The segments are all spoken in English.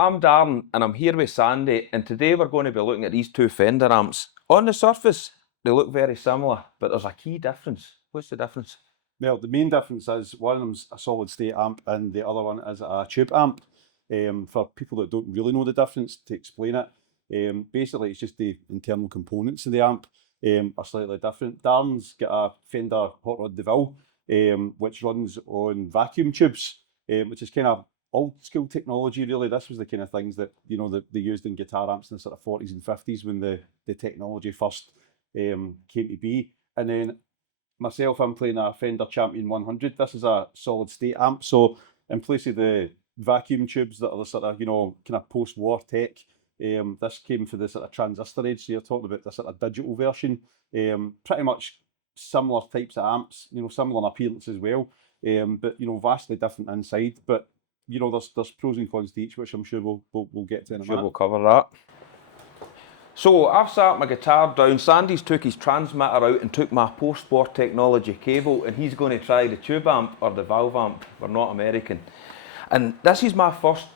I'm Darren and I'm here with Sandy, and today we're going to be looking at these two Fender amps. On the surface, they look very similar, but there's a key difference. What's the difference? Well, the main difference is one of them's a solid state amp and the other one is a tube amp. For people that don't really know the difference, to explain it, basically it's just the internal components of the amp are slightly different. Darren's got a Fender Hot Rod Deville, which runs on vacuum tubes, which is kind of old school technology really. This was the kind of things that that they used in guitar amps in the sort of 40s and 50s when the technology first came to be. And then myself, I'm playing a Fender Champion 100. This is a solid state amp, so in place of the vacuum tubes that are the sort of kind of post-war tech, this came for the sort of transistor age. So you're talking about the sort of digital version. Pretty much similar types of amps, similar in appearance as well, but vastly different inside. But there's pros and cons to each, which I'm sure we'll get to in a minute. We'll cover that. So I've sat my guitar down, Sandy's took his transmitter out and took my post-war technology cable, and he's going to try the tube amp or the valve amp. We're not American. And this is my first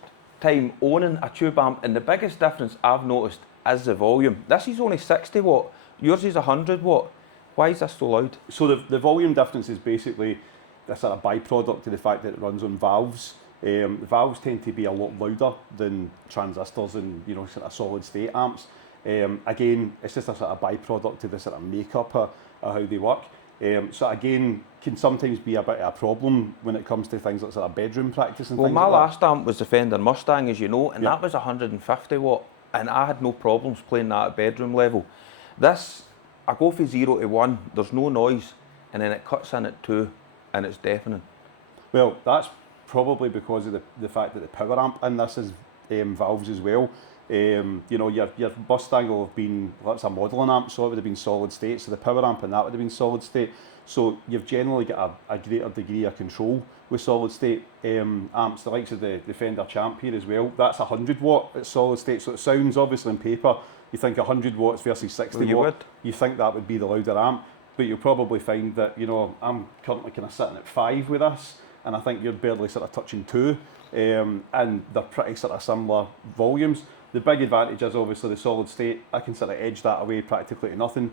time owning a tube amp, and the biggest difference I've noticed is the volume. This is only 60 watt, yours is 100 watt. Why is this so loud? So the volume difference is basically a sort of byproduct of the fact that it runs on valves. The valves tend to be a lot louder than transistors and sort of solid state amps. Again, it's just a sort of byproduct of the sort of makeup of how they work. So again, can sometimes be a bit of a problem when it comes to things like sort of bedroom practice and things like that. Well, my last amp was the Fender Mustang, as you know, and that was 150 watt, and I had no problems playing that at bedroom level. This, I go from 0 to 1, there's no noise, and then it cuts in at 2, and it's deafening. Well, that's probably because of the fact that the power amp in this is valves as well. Your Mustang will have been, well, that's a modelling amp, so it would have been solid state, so the power amp in that would have been solid state. So you've generally got a greater degree of control with solid state amps, the likes of the Fender Champ here as well. That's 100 watt at solid state, so it sounds, obviously on paper, you think 100 watts versus 60 watt, you think that would be the louder amp, but you'll probably find that, I'm currently kind of sitting at 5 with this, and I think you're barely sort of touching 2, and they're pretty sort of similar volumes. The big advantage is obviously the solid state. I can sort of edge that away practically to nothing.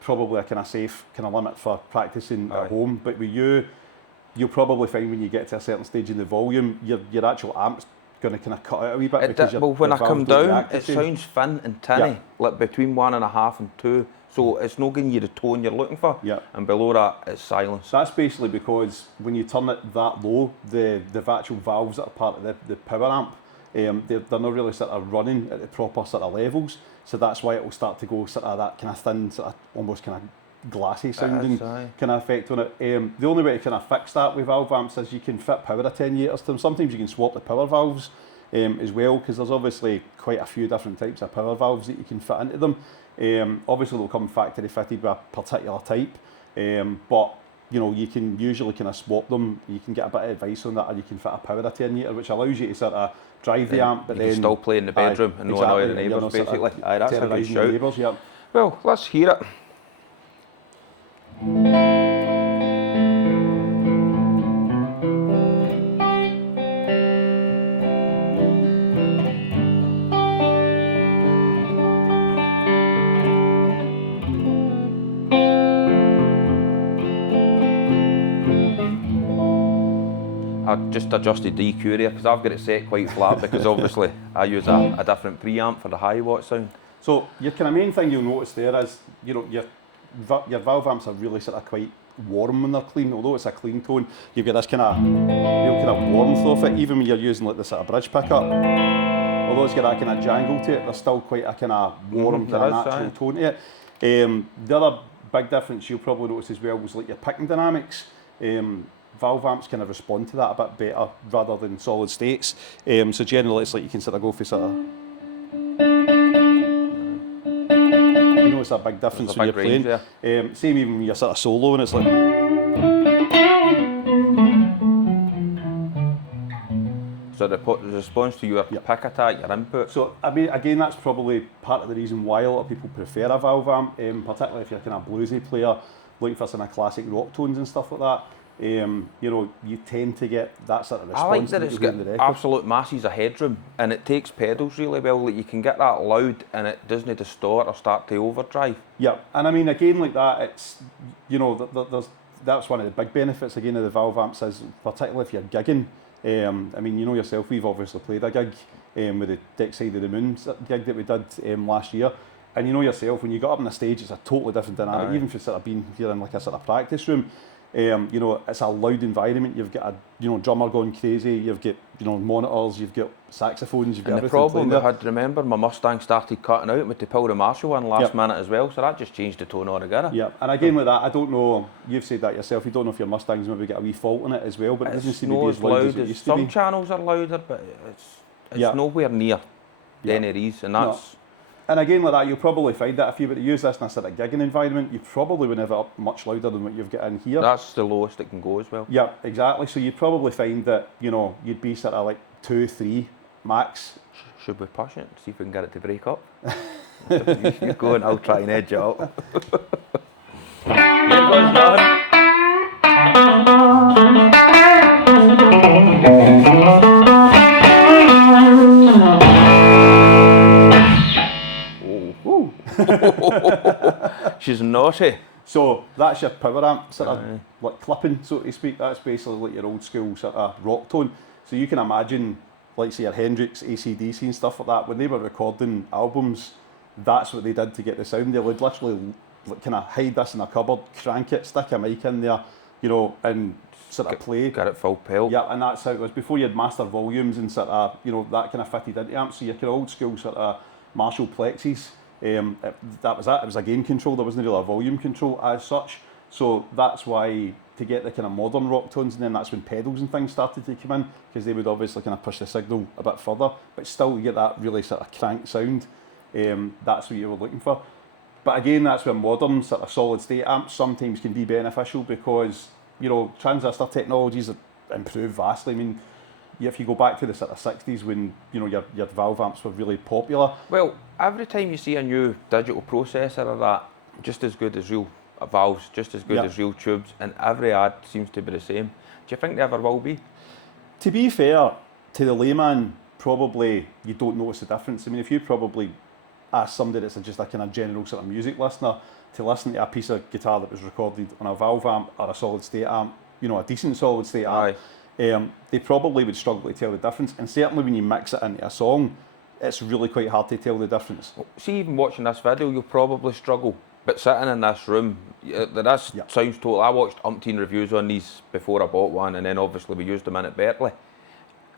Probably a kind of safe kind of limit for practicing at home. But with you'll probably find when you get to a certain stage in the volume, your actual amp's going to kind of cut out a wee bit. Well, when I come down, it sounds thin and tinny, like between 1.5 and 2. So it's not giving you the tone you're looking for. And below that, it's silence. That's basically because when you turn it that low, the actual valves that are part of the power amp, they're not really sort of running at the proper sort of levels, so that's why it will start to go sort of that kind of thin, sort of almost kind of glassy sounding kind of effect on it. The only way to kind of fix that with valve amps is you can fit power attenuators to them. Sometimes you can swap the power valves as well, because there's obviously quite a few different types of power valves that you can fit into them. Obviously they'll come factory fitted with a particular type, but you can usually kind of swap them. You can get a bit of advice on that, and you can fit a power attenuator, which allows you to sort of drive the amp, but you then can still play in the bedroom and not annoy the neighbours, basically. That's a good shout. Neighbours, yep. Well, let's hear it. I just adjusted the EQ there because I've got it set quite flat because obviously I use a different preamp for the high watt sound. So your kind of main thing you'll notice there is, your valve amps are really sort of quite warm when they're clean. Although it's a clean tone, you've got this kind of real kind of warmth of it, even when you're using like the sort of bridge pickup. Although it's got that kind of jangle to it, there's still quite a kind of warm, kind of natural tone to it. The other big difference you'll probably notice as well was like your picking dynamics. Valve amps kind of respond to that a bit better rather than solid states. So generally it's like you can sort of go for sort of, it's a big difference when you're playing. Same even when you're sort of solo and it's like, So the response to your pick attack, your input. So I mean, again, that's probably part of the reason why a lot of people prefer a valve amp, particularly if you're kind of bluesy player looking for some classic rock tones and stuff like that. you know, you tend to get that sort of I like response that that it's you hear got in the record. absolute masses of headroom and it takes pedals really well. Like you can get that loud and it doesn't distort or start to overdrive. Yeah, and I mean, again, like that, it's, you know, that's one of the big benefits again of the valve amps is, particularly if you're gigging. I mean, you know yourself, we've obviously played a gig with the Deck Side of the Moon gig that we did last year. And you know yourself, when you got up on the stage, it's a totally different dynamic. Aye. Even if you've sort of been here in like a sort of practice room, you know, it's a loud environment. You've got a, you know, drummer going crazy. You've got, you know, monitors. You've got saxophones. You've got And the everything problem playing we there. had, remember, my Mustang started cutting out with the pull the Marshall one last minute as well, so that just changed the tone altogether. Yeah, and again like that, I don't know, you've said that yourself, you don't know if your Mustang's maybe got a wee fault in it as well, but it doesn't It's seem to not be as as loud as it as used to some be. channels are louder, but it's Yeah. nowhere near Yeah. any of these, and that's And again like that, you'll probably find that if you were to use this in a sort of gigging environment, you probably would have it up much louder than what you've got in here. that's the lowest it can go as well. Yeah, exactly. So you'd probably find that, you know, you'd be sort of like 2, 3 max. Should we push it? See if we can get it to break up. You go and I'll try and edge it up. Here goes nothing. Woo! She's naughty. So that's your power amp, sort of like clipping, so to speak. That's basically like your old school sort of rock tone. So you can imagine, like say your Hendrix, AC/DC and stuff like that, when they were recording albums, that's what they did to get the sound. They would literally kind of hide this in a cupboard, crank it, stick a mic in there, you know, and sort of play. Got it full pelt. Yeah, and that's how it was before you had master volumes and sort of, you know, that kind of fitted into amps. So your kind of old school sort of Marshall Plexis, that was it. It was a gain control. There wasn't really a volume control as such. So that's why, to get the kind of modern rock tones, and then that's when pedals and things started to come in, because they would obviously kind of push the signal a bit further, but still you get that really sort of crank sound. That's what you were looking for. But again, that's where modern sort of solid state amps sometimes can be beneficial, because, you know, transistor technologies have improved vastly. I mean, if you go back to the sort of 60s when, you know, your valve amps were really popular. Well, every time you see a new digital processor or that, just as good as real valves, just as good as real tubes, and every ad seems to be the same. Do you think they ever will be? To be fair, to the layman, probably you don't notice the difference. I mean, if you probably ask somebody that's just a kind of general sort of music listener to listen to a piece of guitar that was recorded on a valve amp or a solid state amp, you know, a decent solid state amp, they probably would struggle to tell the difference. And certainly when you mix it into a song, it's really quite hard to tell the difference. See, even watching this video, you'll probably struggle. But sitting in this room, this sounds total. I watched umpteen reviews on these before I bought one, and then obviously we used them in at Berkeley.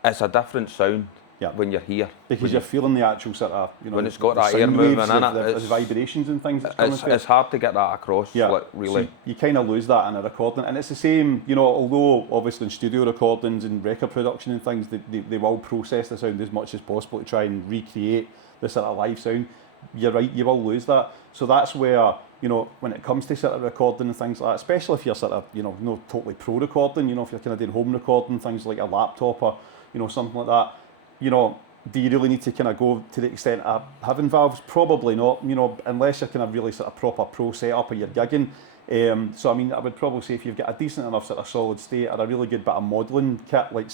It's a different sound when you're here. Because you're feeling the actual sort of, you know, when it's got that air moving in it, the vibrations and things that's coming through. It's hard to get that across, like, really. So you kind of lose that in a recording. And it's the same, you know, although obviously in studio recordings and record production and things, they will process the sound as much as possible to try and recreate the sort of live sound. You're right, you will lose that. So that's where, you know, when it comes to sort of recording and things like that, especially if you're sort of, you know, no totally pro recording, you know, if you're kind of doing home recording, things like a laptop or, you know, something like that, you know, do you really need to kind of go to the extent of having valves? Probably not, you know, unless you're kind of really sort of proper pro setup or you're gigging. So I mean, I would probably say if you've got a decent enough sort of solid state or a really good bit of modelling kit, like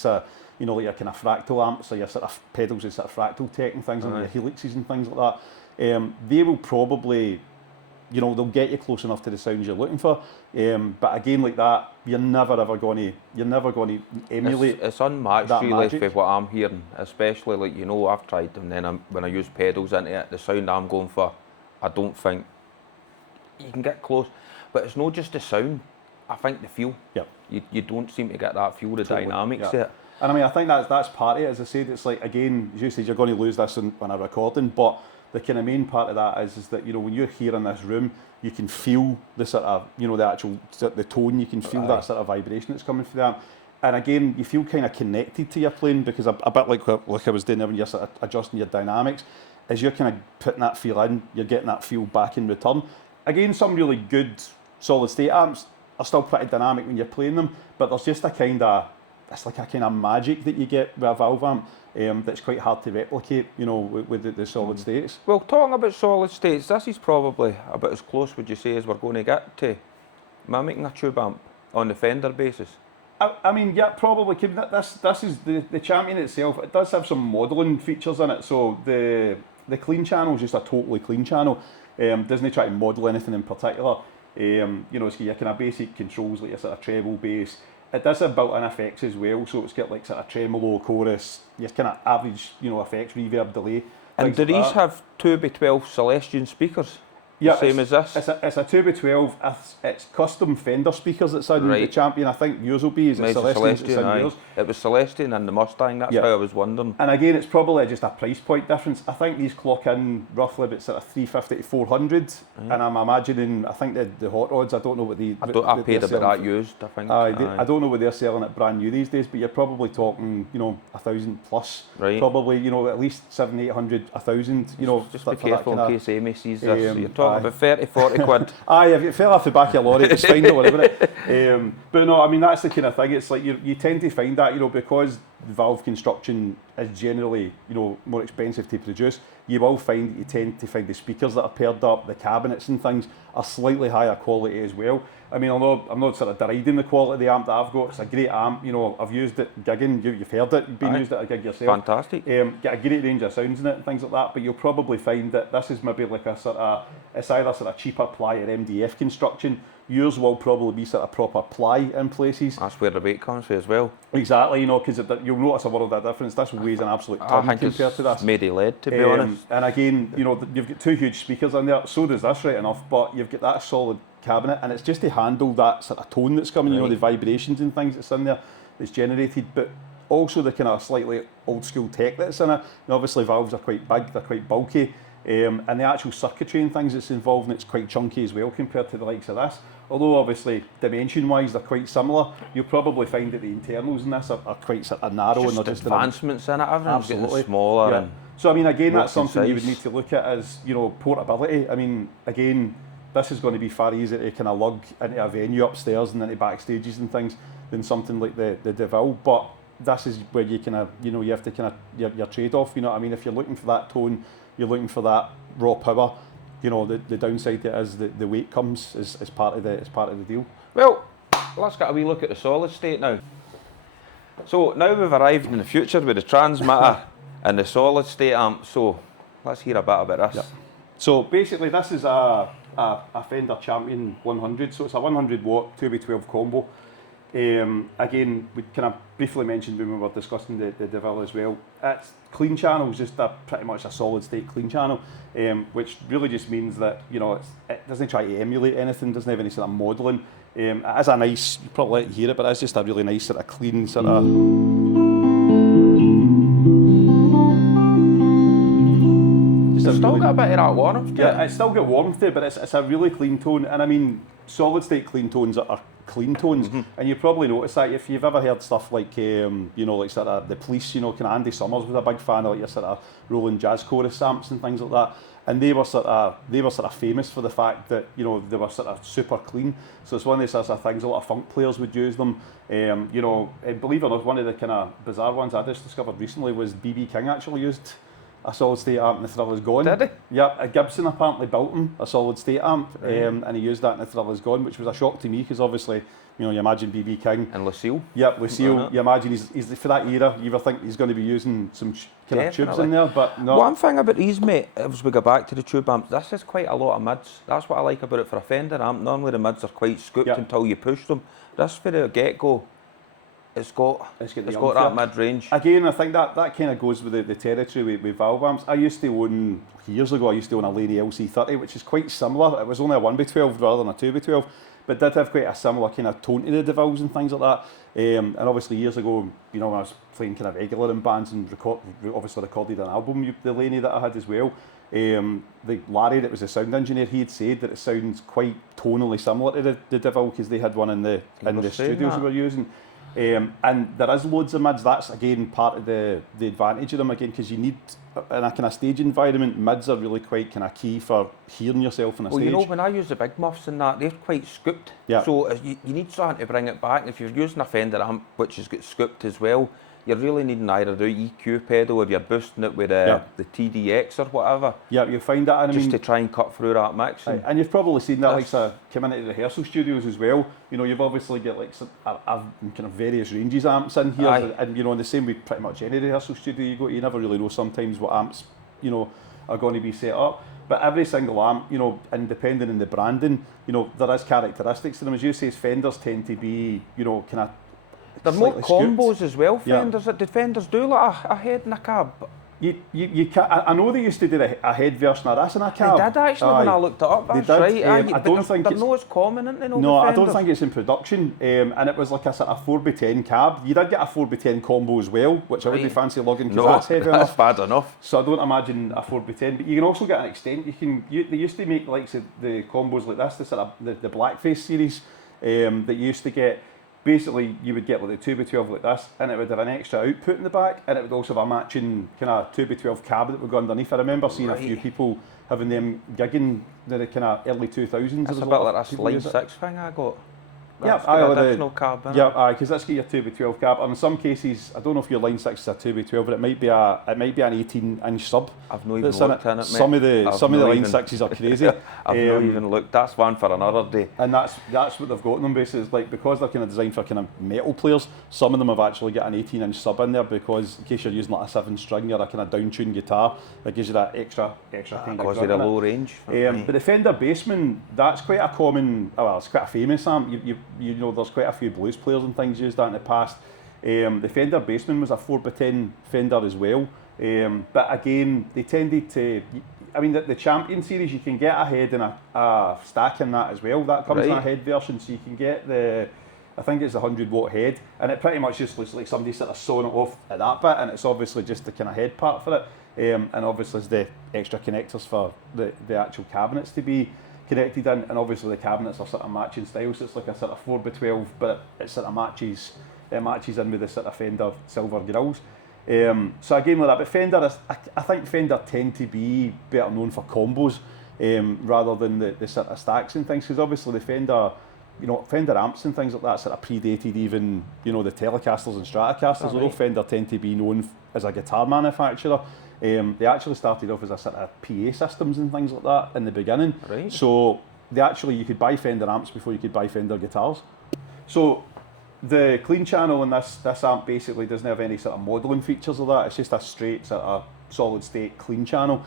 you know, like your kind of fractal amps or your sort of pedals with sort of fractal tech and things, and your helixes and things like that, they will probably, you know, they'll get you close enough to the sounds you're looking for. But again, like that, you're never going to emulate. It's unmatched that really magic. for what I'm hearing, especially like, you know, I've tried them. Then when I use pedals into it, the sound I'm going for, I don't think you can get close. But it's not just the sound. I think the feel. Yeah. You don't seem to get that feel, the dynamics of it. And I mean, I think that's part of it. As I said, it's like, again, as you said, you're going to lose this when I'm recording, but the kind of main part of that is that, you know, when you're here in this room, you can feel the sort of, you know, the actual, the tone, you can feel that sort of vibration that's coming through that. And again, you feel kind of connected to your playing, because a bit like I was doing there when you're sort of adjusting your dynamics, as you're kind of putting that feel in, you're getting that feel back in return. Again, some really good solid state amps are still pretty dynamic when you're playing them, but there's just it's like a kind of magic that you get with a valve amp that's quite hard to replicate, you know, with the solid states. Well, talking about solid states, this is probably about as close, would you say, as we're going to get to mimicking a tube amp on the Fender basis. I mean, yeah, probably. This is the Champion itself. It does have some modelling features in it. So the clean channel is just a totally clean channel. Doesn't try to model anything in particular. You know, it's got your kind of basic controls like your sort of treble, bass. It does have built-in effects as well. So it's got like sort of tremolo, chorus, your kind of average, you know, effects, reverb, delay. And do these have 2x12 Celestion speakers? Yeah, same as this? It's a 2x12, it's custom Fender speakers that's in the Champion. I think yours will be, is it Celestion? It's in yours. It was Celestion and the Mustang, that's how I was wondering. And again, it's probably just a price point difference. I think these clock in roughly about sort of 350 to 400, and I'm imagining, I think the Hot Rods, I don't know what the... I paid a bit that used, I think. I don't know what they're selling it brand new these days, but you're probably talking, you know, 1,000 plus. Right. Probably, you know, at least 700, 800, 1,000, you know. Just be careful in case Amy sees this. You're talking about 30, 40 quid. Aye, if it fell off the back of your lorry, it's fine, don't worry about it. But no, I mean, that's the kind of thing. It's like you tend to find that, you know, because valve construction is generally, you know, more expensive to produce, you will find that you tend to find the speakers that are paired up, the cabinets and things are slightly higher quality as well. I mean, I'm not sort of deriding the quality of the amp that I've got. It's a great amp, you know, I've used it gigging, you've heard it, you've been used it at a gig yourself. Fantastic. Get a great range of sounds in it and things like that, but you'll probably find that this is maybe like a sort of, it's either sort of cheaper ply or MDF construction. Yours will probably be sort of proper ply in places. That's where the weight comes from as well. Exactly, you know, because you'll notice a world of difference. This weighs an absolute ton compared to this. It's made of lead, to be honest. And again, you know, you've got two huge speakers in there, so does this, right enough, but you've got that solid cabinet, and it's just to handle that sort of tone that's coming, you know, the vibrations and things that's in there, that's generated, but also the kind of slightly old school tech that's in it. And obviously valves are quite big, they're quite bulky, and the actual circuitry and things that's involved in it's quite chunky as well compared to the likes of this. Although obviously dimension-wise they're quite similar, you'll probably find that the internals in this are quite sort of narrow, and they're just advancements in it. Everything's getting smaller. And so I mean, again, that's something you would need to look at as, you know, portability. I mean, again, this is going to be far easier to kind of lug into a venue upstairs and into backstages and things than something like the Deville. But this is where you kind of, you know, you have to kind of your trade-off. You know what I mean? If you're looking for that tone, you're looking for that raw power. You know, the downside to it is the weight comes as part of the deal. Well, let's get a wee look at the solid state now. So now we've arrived in the future with the transmitter and the solid state amp. So let's hear a bit about this. Yep. So basically, this is a Fender Champion 100. So it's a 100 watt 2x12 combo. Again, we kind of briefly mentioned when we were discussing the Deville as well. It's clean channel is just pretty much a solid state clean channel, which really just means that, you know, it doesn't try to emulate anything, doesn't have any sort of modelling. It has a nice, you probably like to hear it, but it's just a really nice sort of clean sort of. It's still got a bit of that warmth to it. Yeah, it's still got warmth to it, but it's a really clean tone. And I mean, solid state clean tones are clean tones, and you probably notice that if you've ever heard stuff like, you know, like sort of the Police, you know, kind of Andy Summers was a big fan of like your sort of rolling jazz chorus amps and things like that. And they were sort of famous for the fact that, you know, they were sort of super clean. So it's one of these sorts of things. A lot of funk players would use them. You know, believe it or not, one of the kind of bizarre ones I just discovered recently was B.B. King actually used a solid state amp in The Thrill Is Gone. Did he? Yeah, a Gibson apparently built him a solid state amp, and he used that in The Thrill Is Gone, which was a shock to me because obviously, you know, you imagine B.B. King. And Lucille. Yeah, Lucille, you imagine he's for that era, you ever think he's going to be using some kind of tubes in there, but no. One thing about these, mate, as we go back to the tube amps, this is quite a lot of mids. That's what I like about it for a Fender amp. Normally the mids are quite scooped until you push them. This, for the get-go, it's got that mid-range. Again, I think that kind of goes with the territory with valve amps. I used to own, years ago, a Laney LC30, which is quite similar. It was only a 1x12 rather than a 2x12, but did have quite a similar kind of tone to the Devilles and things like that. And obviously years ago, you know, when I was playing kind of regular in bands and obviously recorded an album, the Laney that I had as well. Larry, that was the sound engineer, he had said that it sounds quite tonally similar to the Deville because they had one in the studios we were using. And there is loads of mids. That's again part of the advantage of them again, because you need in a kind of stage environment, mids are really quite kind of key for hearing yourself on a stage. Well, you know, when I use the big muffs and that, they're quite scooped. Yeah. So you need something to bring it back. If you're using a Fender amp which has got scooped as well, you're really needing either the EQ pedal or you're boosting it with the TDX or whatever. Yeah, you find that, and I just mean, to try and cut through that mix. and you've probably seen that, like, come into rehearsal studios as well. You know, you've obviously got like kind of various ranges amps in here, and you know, in the same way, pretty much any rehearsal studio you go to, you never really know sometimes what amps, you know, are going to be set up. But every single amp, you know, independent in the branding, you know, there is characteristics to them. As you say, Fenders tend to be, you know, kind of. They're more combos as well, Fenders. Yeah. Did Fenders do like a head and a cab? You can't, I know they used to do a head version of this in a cab. They did actually when I looked it up, that's right. I don't think they're not as common, aren't they? No, I don't think it's in production. And it was like a sort of 4x10 cab. You did get a 4x10 combo as well, which I wouldn't fancy lugging because that's heavy enough. That's bad enough. So I don't imagine a 4x10, but you can also get an extent. They used to make like the combos like this, the sort of the Blackface series that you used to get. Basically, you would get like the 2x12 like this, and it would have an extra output in the back, and it would also have a matching kind of 2x12 cab that would go underneath. I remember seeing a few people having them gigging in the kind of early 2000s. That's a bit like this Line 6 thing I got. That's additional cab in it. Because that's got your 2x12 cab. And in some cases, I don't know if your Line 6 is a 2x12, but it might be an 18-inch sub. I've not even looked in it, mate. Some of the Line 6s are crazy. I've not even looked. That's one for another day. And that's what they've got in them, basically. It's like, because they're kind of designed for kind of metal players, some of them have actually got an 18-inch sub in there, because in case you're using like a 7-string or a kind of down-tuned guitar, it gives you that extra kind of because of the low range. But the Fender Bassman, that's quite a common, well, it's quite a famous amp. You know, there's quite a few blues players and things used that in the past. The Fender Bassman was a 4x10 Fender as well. But again, they tended to, I mean, the Champion series, you can get a head and a stack in that as well. That comes in a head version, so you can get I think it's a 100-watt head, and it pretty much just looks like somebody sort of sawing it off at that bit, and it's obviously just the kind of head part for it. And obviously there's the extra connectors for the actual cabinets to be connected in, and obviously the cabinets are sort of matching style, so it's like a sort of 4x12, but it sort of matches in with the sort of Fender silver grills. So again with that, but Fender, I think Fender tend to be better known for combos rather than the sort of stacks and things, because obviously the Fender, you know, Fender amps and things like that sort of predated even, you know, the Telecasters and Stratocasters, although Fender tend to be known as a guitar manufacturer. They actually started off as a sort of PA systems and things like that in the beginning. Right. So you could buy Fender amps before you could buy Fender guitars. So the clean channel in this amp basically doesn't have any sort of modelling features of that. It's just a straight sort of solid state clean channel,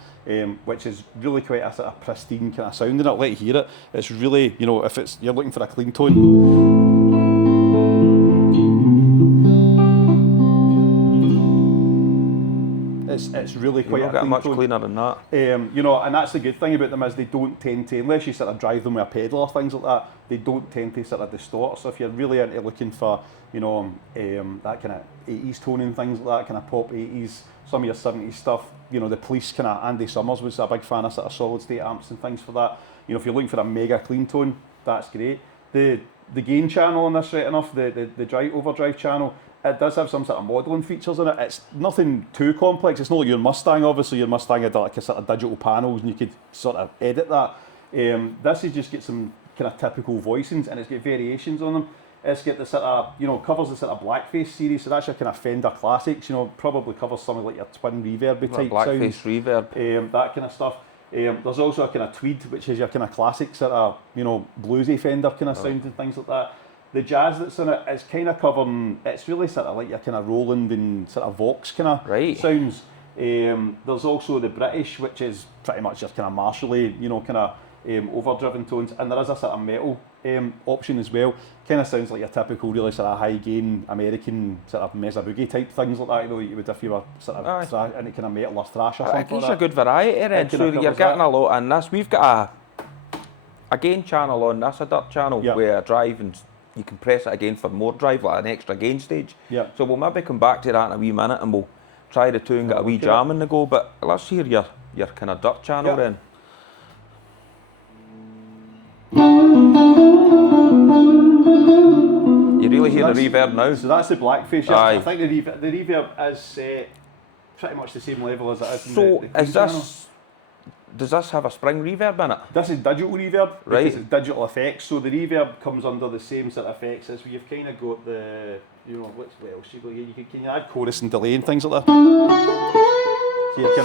which is really quite a sort of pristine kind of sound in it. Let you hear it. It's really, you know, if you're looking for a clean tone. It's really quite a much cleaner than that. You know, and that's the good thing about them, is they don't tend to, unless you sort of drive them with a pedal or things like that, they don't tend to sort of distort. So if you're really into looking for, you know, that kind of 80s tone and things like that, kind of pop 80s, some of your 70s stuff, you know, the Police kind of, Andy Summers was a big fan of sort of solid state amps and things for that. You know, if you're looking for a mega clean tone, that's great. The gain channel on this, right enough, the overdrive channel, it does have some sort of modelling features in it. It's nothing too complex. It's not like your Mustang. Obviously, your Mustang had like a sort of digital panels, and you could sort of edit that. This is just get some kind of typical voicings, and it's got variations on them. It's got the sort of, you know, covers the sort of Blackface series, so that's your kind of Fender classics. You know, probably covers something like your twin reverb type Blackface sounds, reverb, that kind of stuff. There's also a kind of Tweed, which is your kind of classic sort of, you know, bluesy Fender kind of sound and things like that. The jazz that's in it is kind of covering, it's really sort of like your kind of Roland and sort of Vox kind of sounds. There's also the British, which is pretty much just kind of Marshally, you know, kind of overdriven tones, and there is a sort of metal option as well. Kind of sounds like your typical really sort of high gain American sort of Mesa Boogie type things like that, you know, you would if you were sort of into kind of metal or thrash or something like that. It's a good variety then, so you're getting a lot in this. We've got a gain channel on this, a dirt channel, where a drive and you can press it again for more drive, like an extra gain stage. Yeah. So we'll maybe come back to that in a wee minute and we'll try the two and get a wee jam in the go, but let's hear your kind of dirt channel then. You really hear the reverb now? So that's the Blackface. I think the reverb is pretty much the same level as it is in the is this channel. does this have a spring reverb in it? This is digital reverb, Right. because it's digital effects, so the reverb comes under the same sort of effects as you've kind of got the, what else you got here? Can you add chorus and delay and things like that? So there's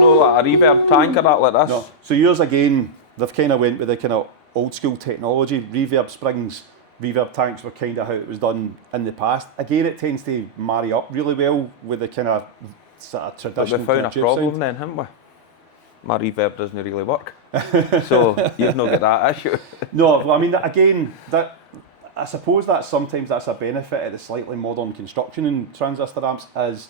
no like a reverb tank or that like this? No. So yours again, they've kind of went with the kind of old school technology. Reverb springs, reverb tanks were kind of how it was done in the past. Again, it tends to marry up really well with the kind of sort of But traditional. we found a tube problem sound. then, haven't we? My reverb doesn't really work. So you've not got that issue. No, well, I mean, again, that I suppose that sometimes that's a benefit of the slightly modern construction in transistor amps, is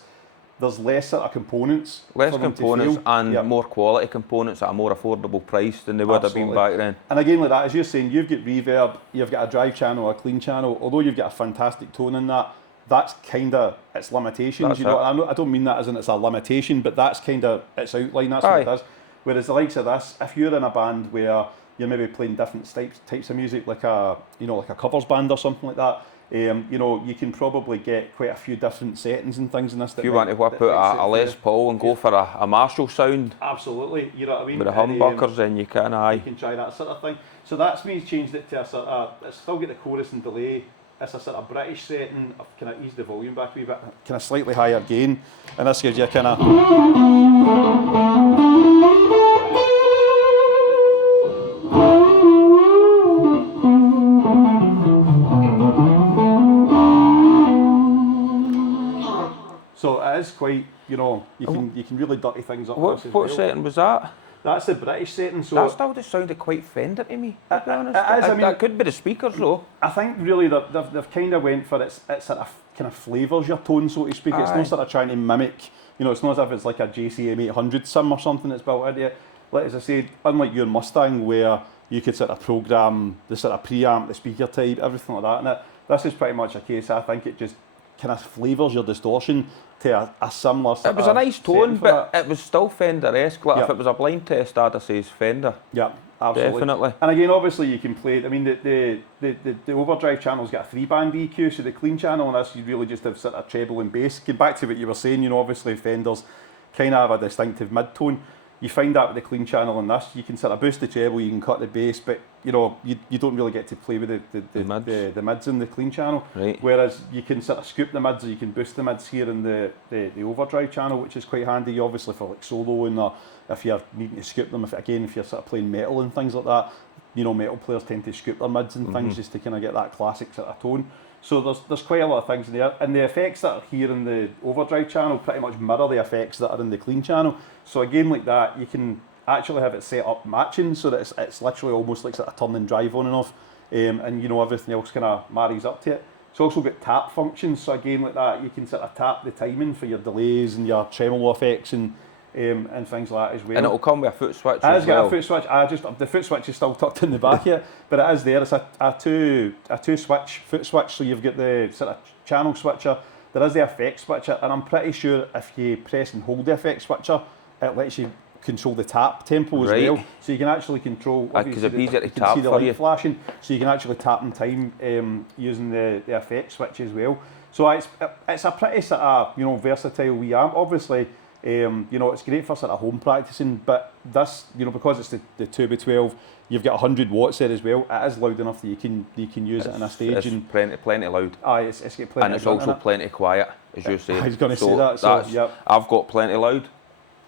there's less sort of components. Less for them to components feel. and Yep. more quality components at a more affordable price than they would have Absolutely. been back then. And again, like that, as you're saying, you've got reverb, you've got a drive channel, a clean channel. Although you've got a fantastic tone in that, that's kind of its limitations. That's you know, it. I don't mean that as in it's a limitation, but that's kind of its outline. That's what Aye. it does. Whereas the likes of this, if you're in a band where you're maybe playing different types of music, like a like a covers band or something like that, you can probably get quite a few different settings and things in this. If you want to whip out a Les Paul and go for a Marshall sound absolutely, you know what I mean. with the And, humbuckers, then you can, you aye. can try that sort of thing. So that's me changed it to a sort of, it's still got the chorus and delay. It's a sort of British setting. I've kind of eased the volume back a wee bit, kind of slightly higher gain, and this gives you a kind of. So it is quite, you can really dirty things up. What this as what well. setting was that? That's the British setting. So That still just sounded quite Fender to me, to be honest. it is, I mean- that could be the speakers though. I think really they've kind of went for it sort of kind of flavours your tone, so to speak. It's Aye. not sort of trying to mimic, it's not as if it's like a JCM 800 sim or something that's built into it. Like as I said, unlike your Mustang where you could sort of program the sort of preamp, the speaker type, everything like that in it, this is pretty much a case. I think it just kind of flavours your distortion to a similar sort It was a of nice tone, setting for but that. it was still Fender-esque. Like if Yeah. it was a blind test, I'd have said Fender. Yeah, absolutely. Definitely. And again, obviously you can play it. I mean, the overdrive channel's got a 3-band EQ, so the clean channel on this, you really just have sort of treble and bass. Get back to what you were saying, obviously Fenders kind of have a distinctive mid-tone. You find that with the clean channel on this, you can sort of boost the treble, you can cut the bass, but you don't really get to play with the mids in the clean channel. Right. Whereas you can sort of scoop the mids, or you can boost the mids here in the overdrive channel, which is quite handy, obviously for like soloing, or if you're needing to scoop them. If you're sort of playing metal and things like that, metal players tend to scoop their mids and things just to kind of get that classic sort of tone. So there's quite a lot of things in there, and the effects that are here in the overdrive channel pretty much mirror the effects that are in the clean channel. So again, like that, you can actually have it set up matching, so that it's literally almost like sort of turn and drive on and off, and everything else kind of marries up to it. It's also got tap functions, so again, like that, you can sort of tap the timing for your delays and your tremolo effects and things like that as well. And it'll come with a foot switch It has as got well. a foot switch. The foot switch is still tucked in the back here, but it is there. It's a two switch foot switch. So you've got the sort of channel switcher. There is the effect switcher, and I'm pretty sure if you press and hold the effect switcher, it lets you control the tap tempo as Right. well. So you can actually control. 'Cause obviously it'd be easier to you can tap see the for light you. flashing, so you can actually tap in time using the effect switch as well. So it's a pretty sort of versatile wee amp. Obviously. It's great for sort of home practicing, but this, because it's the 2x12, you've got 100 watts there as well. It is loud enough that you can use it in a stage. It's And plenty loud. aye, it's got plenty. And it's of grunt in also it. plenty quiet, as you say. I was gonna say that, so, that's- yep. I've got plenty loud,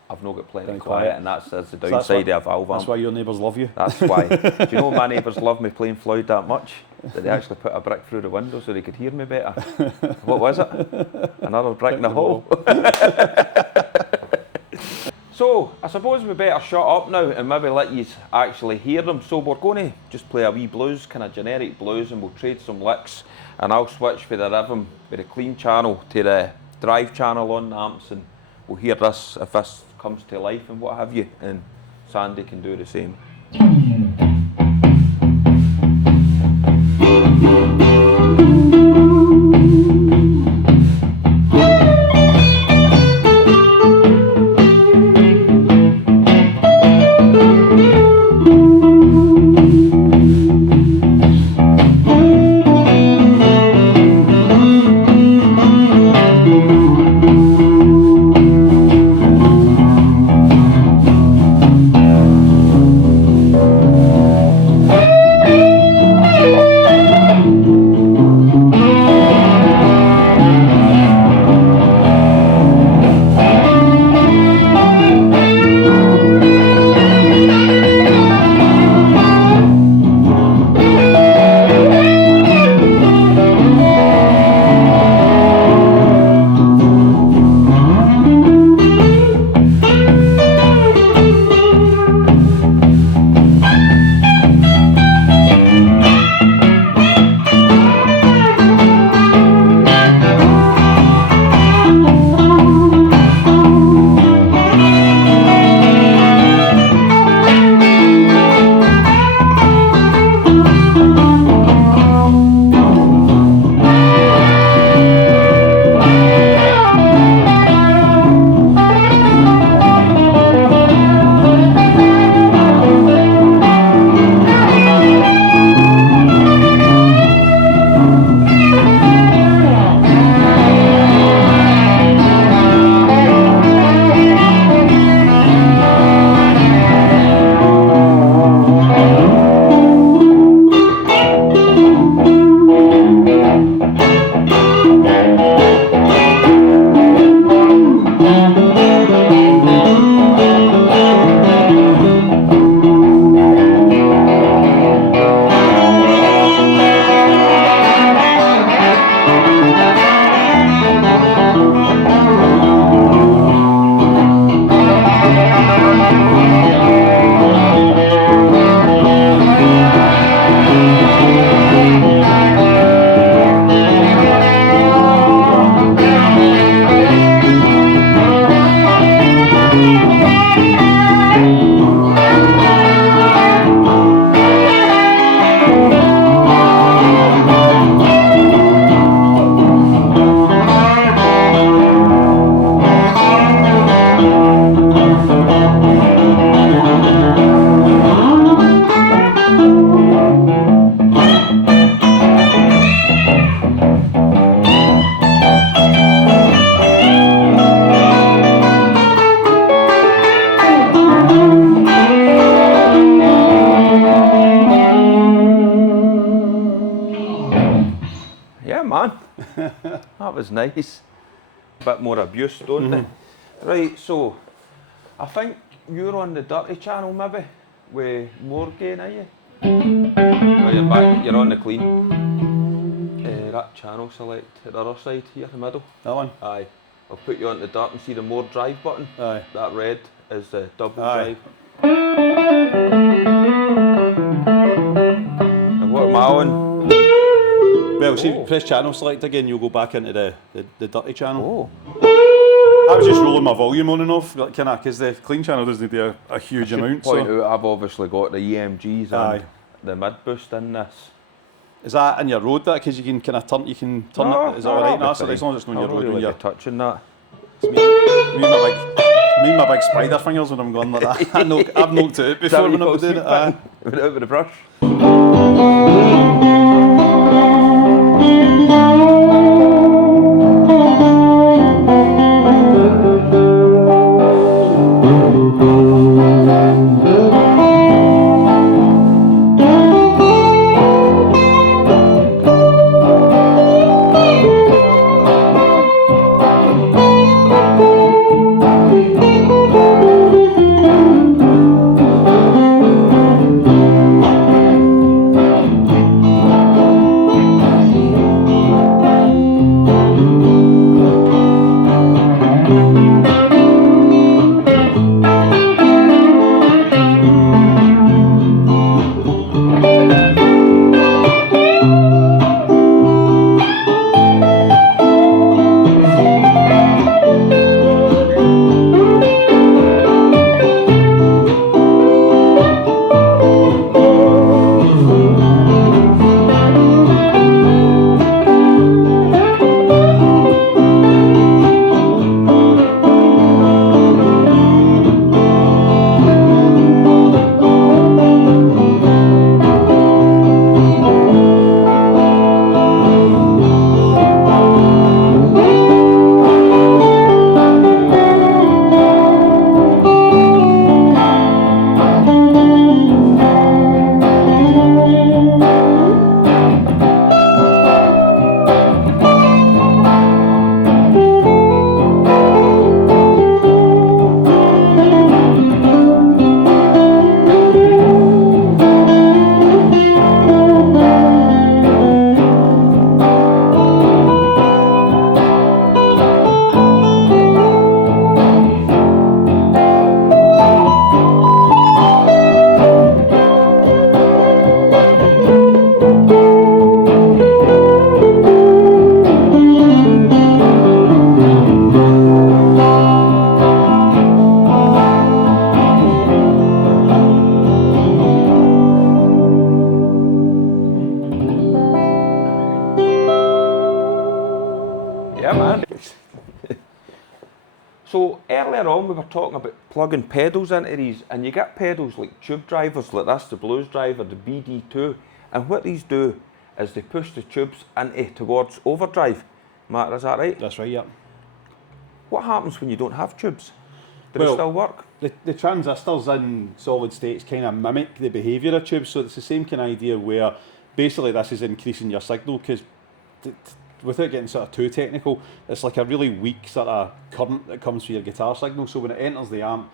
I've not got plenty Plenty quiet, quiet. and that's the that's downside why- of a valve That's amp. why your neighbours love you. That's why. Do you know my neighbours love me playing Floyd that much? That they actually put a brick through the window so they could hear me better. What was it? Another brick in the hole. So, I suppose we better shut up now and maybe let you actually hear them. So we're going to just play a wee blues, kind of generic blues, and we'll trade some licks, and I'll switch for the rhythm with the clean channel to the drive channel on the amps, and we'll hear this if this comes to life and what have you, and Sandy can do the same. That was nice. Bit more abuse, don't they? Right, so I think you're on the dirty channel maybe with more gain, are you? No, you're back. You're on the clean. That channel select at the other side here, the middle. That one? Aye. I'll put you on the dirt and see the more drive button. Aye. That red is the double Aye. drive. And what am I on? Well, see, press channel select again, you'll go back into the dirty channel. Oh. I was just rolling my volume on and off, like, because the clean channel doesn't do a huge amount. Point out, I've obviously got the EMGs and the mid boost in this. Is that in your road, that? Because you can kind of turn, it? Is that alright now? So as long as it's not in your road when you're touching that. It's me and my big spider fingers when I'm going like that. I've knocked it out before when I'm doing it. Out with the brush. Yeah, man. So earlier on we were talking about plugging pedals into these, and you get pedals like tube drivers like this, the blues driver, the BD2, and what these do is they push the tubes into towards overdrive. Matt, is that right? That's right, yeah. What happens when you don't have tubes? Do they still work? The transistors in solid states kind of mimic the behaviour of tubes, so it's the same kind of idea where basically this is increasing your signal, because without getting sort of too technical, it's like a really weak sort of current that comes through your guitar signal. So when it enters the amp,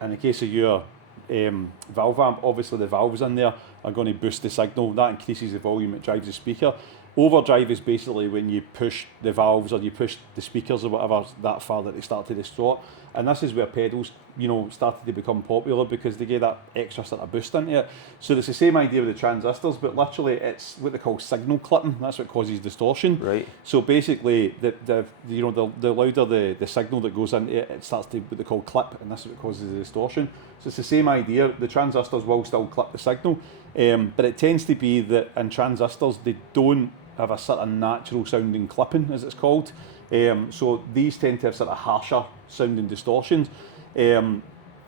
in the case of your valve amp, obviously the valves in there are going to boost the signal. That increases the volume, it drives the speaker. Overdrive is basically when you push the valves or you push the speakers or whatever that far that they start to distort. And this is where pedals, you know, started to become popular because they gave that extra sort of boost into it. So it's the same idea with the transistors, but literally it's what they call signal clipping. That's what causes distortion. Right. So basically, the louder the signal that goes into it, it starts to what they call clip, and that's what causes the distortion. So it's the same idea. The transistors will still clip the signal, but it tends to be that in transistors they don't have a sort of natural sounding clipping, as it's called. So these tend to have sort of harsher sounding distortions. Again,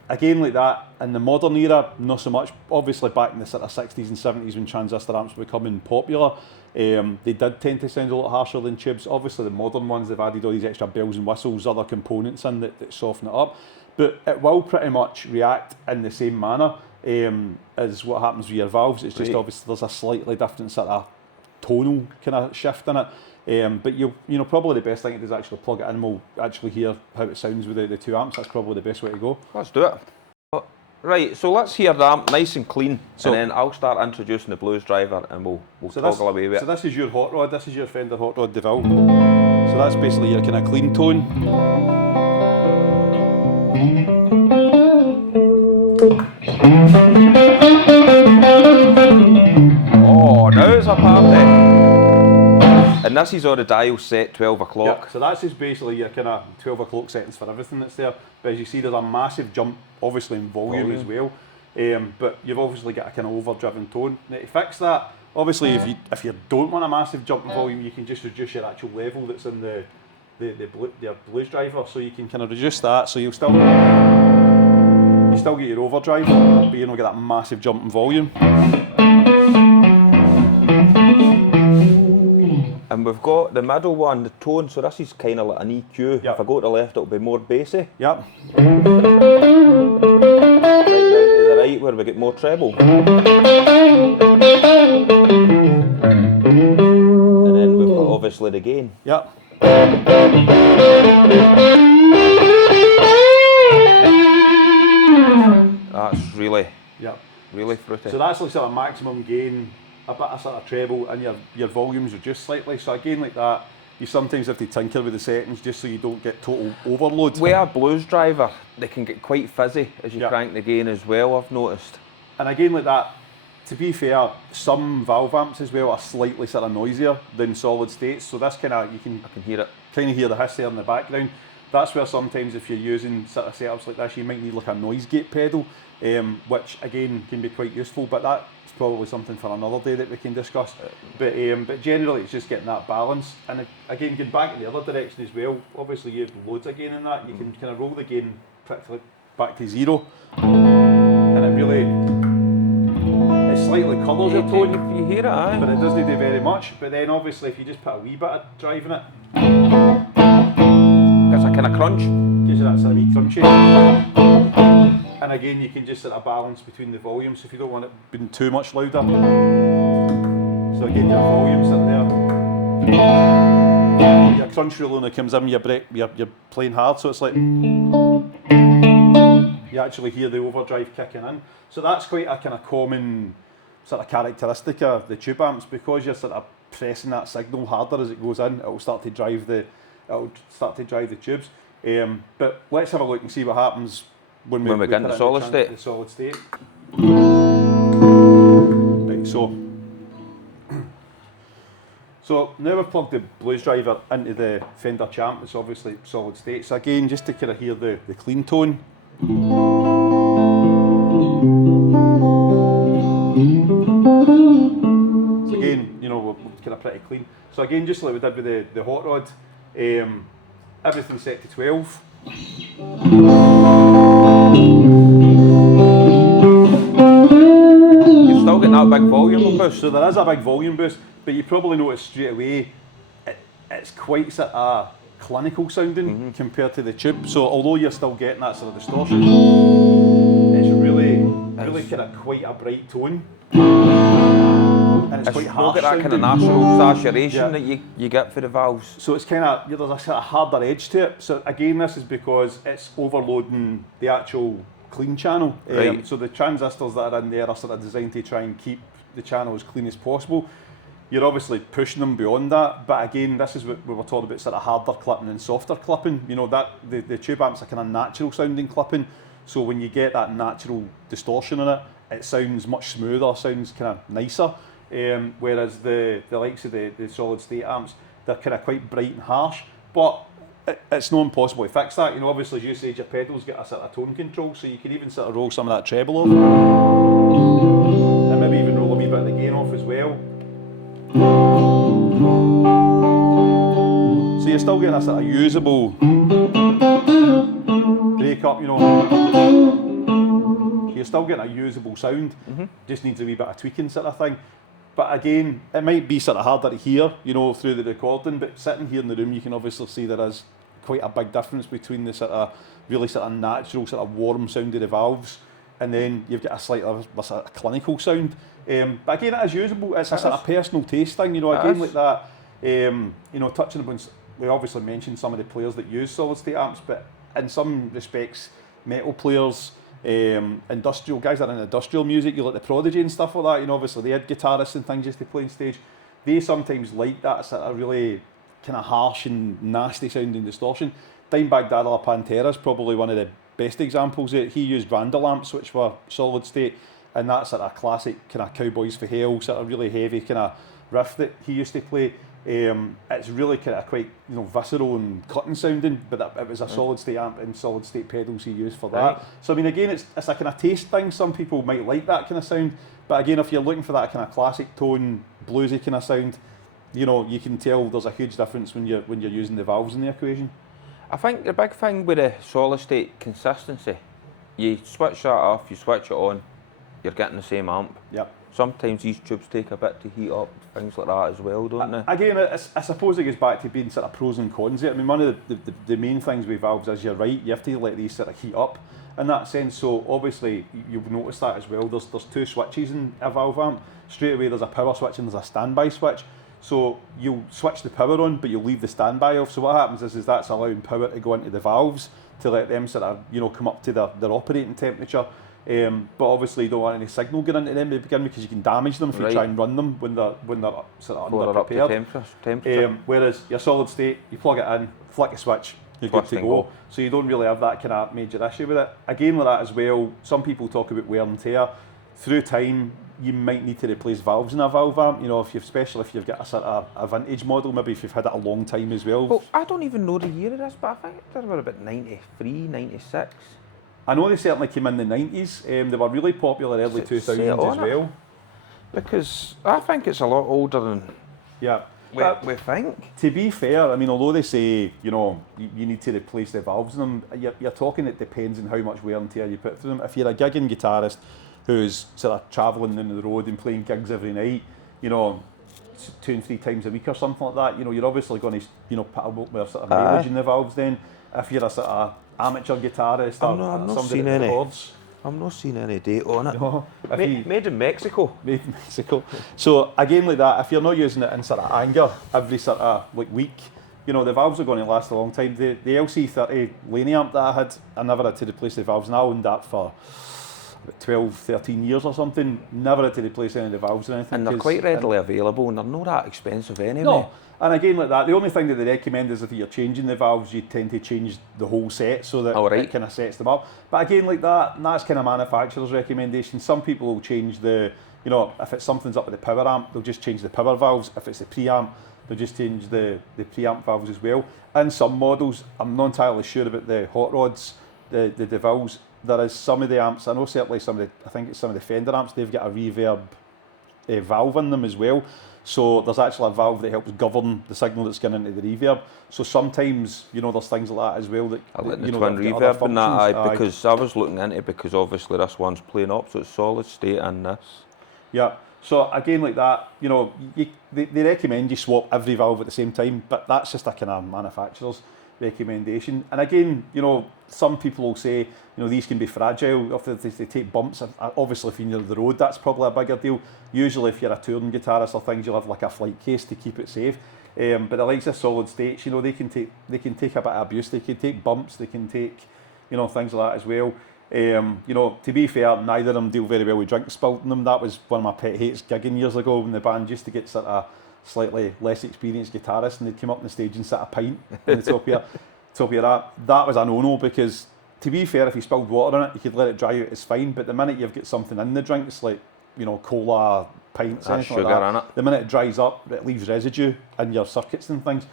like that, in the modern era, not so much. Obviously back in the sort of 60s and 70s when transistor amps were becoming popular, they did tend to sound a lot harsher than tubes. Obviously the modern ones, they've added all these extra bells and whistles, other components in that soften it up. But it will pretty much react in the same manner as what happens with your valves. It's just obviously there's a slightly different sort of tonal kind of shift in it. But probably the best thing to do is actually plug it in. We'll actually hear how it sounds with the 2 amps. That's probably the best way to go. Let's do it. Right, so let's hear the amp nice and clean, and then I'll start introducing the blues driver, and we'll toggle away with it. So this is your Hot Rod. This is your Fender Hot Rod Deville. So that's basically your kind of clean tone. Oh, now it's a party. And this is all the dials set 12 o'clock. Yeah, so that's just basically your kind of 12 o'clock settings for everything that's there. But as you see, there's a massive jump, obviously in volume as well. But you've obviously got a kind of overdriven tone. Now to fix that, obviously if you don't want a massive jump in volume, you can just reduce your actual level that's in the blues driver. So you can kind of reduce that, so you still get your overdrive, but you don't get that massive jump in volume. And we've got the middle one, the tone, so this is kind of like an EQ. Yep. If I go to the left, it'll be more bassy. Yep. Right down to the right where we get more treble. And then we've got obviously the gain. Yep. That's really fruity. So that's like sort of maximum gain, a bit of sort of treble, and your volume's reduced slightly. So again, like that, you sometimes have to tinker with the settings just so you don't get total overload. With a blues driver, they can get quite fizzy as you crank the gain as well, I've noticed. And again, like that, to be fair, some valve amps as well are slightly sort of noisier than solid states. So that's kind of, I can hear it. Kind of hear the hiss there in the background. That's where sometimes if you're using sort of setups like this, you might need like a noise gate pedal, which again can be quite useful, but that's probably something for another day that we can discuss. But generally it's just getting that balance. And again, going back in the other direction as well, obviously you have loads of gain in that, you can kind of roll the gain practically back to zero, and it really, it slightly colours your tone. You hear it, aye. But it doesn't do very much. But then obviously if you just put a wee bit of drive in it, gets a kind of crunch. gives you that sort of wee crunchy. And again, you can just sort of balance between the volumes if you don't want it being too much louder. So again, your volume's in there. Your crunch rule only comes in, you're playing hard, so it's like you actually hear the overdrive kicking in. So that's quite a kind of common sort of characteristic of the tube amps, because you're sort of pressing that signal harder as it goes in. It'll start to drive the tubes. But let's have a look and see what happens when we get into solid state. The solid state. Right, so now we've plugged the blues driver into the Fender Champ. It's obviously solid state. So again, just to kind of hear the clean tone. So again, we're kind of pretty clean. So again, just like we did with the Hot Rod, everything's set to 12. You're still getting that big volume boost. So there is a big volume boost, but you probably notice straight away it's quite sort of clinical sounding compared to the tube. So although you're still getting that sort of distortion, it's really kind of quite a bright tone. And it's quite harsh. Not get that kind of natural saturation that you get for the valves. So it's kind of, there's a sort of harder edge to it. So again, this is because it's overloading the actual clean channel. Right. So the transistors that are in there are sort of designed to try and keep the channel as clean as possible. You're obviously pushing them beyond that, but again, this is what we were talking about, sort of harder clipping and softer clipping. That the tube amps are kind of natural sounding clipping. So when you get that natural distortion in it, it sounds much smoother, sounds kind of nicer. Whereas the likes of the solid state amps, they're kind of quite bright and harsh, but it's not impossible to fix that. Obviously, as you said, your pedals get a sort of tone control, so you can even sort of roll some of that treble off, and maybe even roll a wee bit of the gain off as well. So you're still getting a sort of usable breakup, You're still getting a usable sound, just needs a wee bit of tweaking sort of thing. But again, it might be sort of harder to hear, through the recording, but sitting here in the room, you can obviously see there is quite a big difference between the sort of really sort of natural, sort of warm sound of the valves and then you've got a slightly a sort of clinical sound. But again, it is usable. It's a sort of personal taste thing, you know. Again, like that. You know, touching upon, we obviously mentioned some of the players that use solid state amps, but in some respects, metal players, industrial guys that are in industrial music, you like the Prodigy and stuff like that. You know, obviously they had guitarists and things just to play on stage. They sometimes like that sort of really kind of harsh and nasty sounding distortion. Dimebag Darrell Pantera is probably one of the best examples of it. He used Randall amps, which were solid state, and that sort of classic kind of Cowboys for Hell, sort of really heavy kind of riff that he used to play. It's really kind of quite, you know, visceral and cutting sounding, but it was a solid state amp and solid state pedals he used for that. Right. So I mean, again, it's a kind of taste thing. Some people might like that kind of sound, but again, if you're looking for that kind of classic tone, bluesy kind of sound, you know, you can tell there's a huge difference when you're using the valves in the equation. I think the big thing with the solid state consistency, you switch that off, you switch it on, you're getting the same amp. Yep. Sometimes these tubes take a bit to heat up, things like that as well, don't they? Again, I suppose it goes back to being sort of pros and cons here. I mean, one of the main things with valves is, you're right, you have to let these sort of heat up in that sense. So obviously you've noticed that as well. There's two switches in a valve amp. Straight away there's a power switch and there's a standby switch. So you'll switch the power on, but you'll leave the standby off. So what happens is that's allowing power to go into the valves to let them sort of, you know, come up to their operating temperature. But obviously you don't want any signal getting into them to begin, because you can damage them if you try and run them when they're sort of under-prepared. Temperature. Whereas your solid state, you plug it in, flick a switch, you're good to go. So you don't really have that kind of major issue with it. Again, with that as well, some people talk about wear and tear. Through time, you might need to replace valves in a valve amp, you know, especially if you've got a sort of a vintage model, maybe if you've had it a long time as well. Well, I don't even know the year of this, but I think they were about 93, 96. I know they certainly came in the 90s. They were really popular early 2000s as well. Because I think it's a lot older than we think. To be fair, I mean, although they say, you know, you need to replace the valves in them, you're talking it depends on how much wear and tear you put through them. If you're a gigging guitarist who's sort of travelling down the road and playing gigs every night, you know, 2 and 3 times a week or something like that, you know, you're obviously going to, you know, put a bit more sort of mileage in the valves then. If you're a sort of amateur guitarist I'm not seeing any. I'm not seeing any date on it. No, made in Mexico. Made in Mexico. So again, like that, if you're not using it in sort of anger every sort of like week, you know, the valves are going to last a long time. The LC30 Laney amp that I had, I never had to replace the valves, and I owned that for about 12, 13 years or something. Never had to replace any of the valves or anything. And they're quite readily available, and they're not that expensive anyway. No. And again, like that, the only thing that they recommend is if you're changing the valves, you tend to change the whole set so that it kind of sets them up. But again, like that, and that's kind of manufacturer's recommendation. Some people will change the, you know, if it's something's up with the power amp, they'll just change the power valves. If it's the preamp, they'll just change the preamp valves as well. In some models, I'm not entirely sure about the Hot Rods, the DeVilles. There is some of the amps, I know certainly I think it's some of the Fender amps, they've got a reverb valve in them as well. So there's actually a valve that helps govern the signal that's going into the reverb. So sometimes, you know, there's things like that as well. I like the twin reverb in that, because I was looking into it, because obviously this one's playing up, so it's solid state and this. Yeah, so again, like that, you know, they recommend you swap every valve at the same time, but that's just a kind of manufacturer's recommendation. And again, you know, some people will say, you know, these can be fragile if they take bumps. Obviously, if you're near the road, that's probably a bigger deal. Usually, if you're a touring guitarist or things, you'll have like a flight case to keep it safe. But the likes of solid states, you know, they can take a bit of abuse. They can take bumps. They can take, you know, things like that as well. You know, to be fair, neither of them deal very well with drink spilt in them. That was one of my pet hates gigging years ago, when the band used to get sort of slightly less experienced guitarists, and they'd come up on the stage and sit a pint on the top of your that was a no-no, because to be fair, if you spilled water on it, you could let it dry out, it's fine. But the minute you've got something in the drinks, like, you know, cola, pints, anything like that, in it. the minute it dries up, it leaves residue in your circuits and things.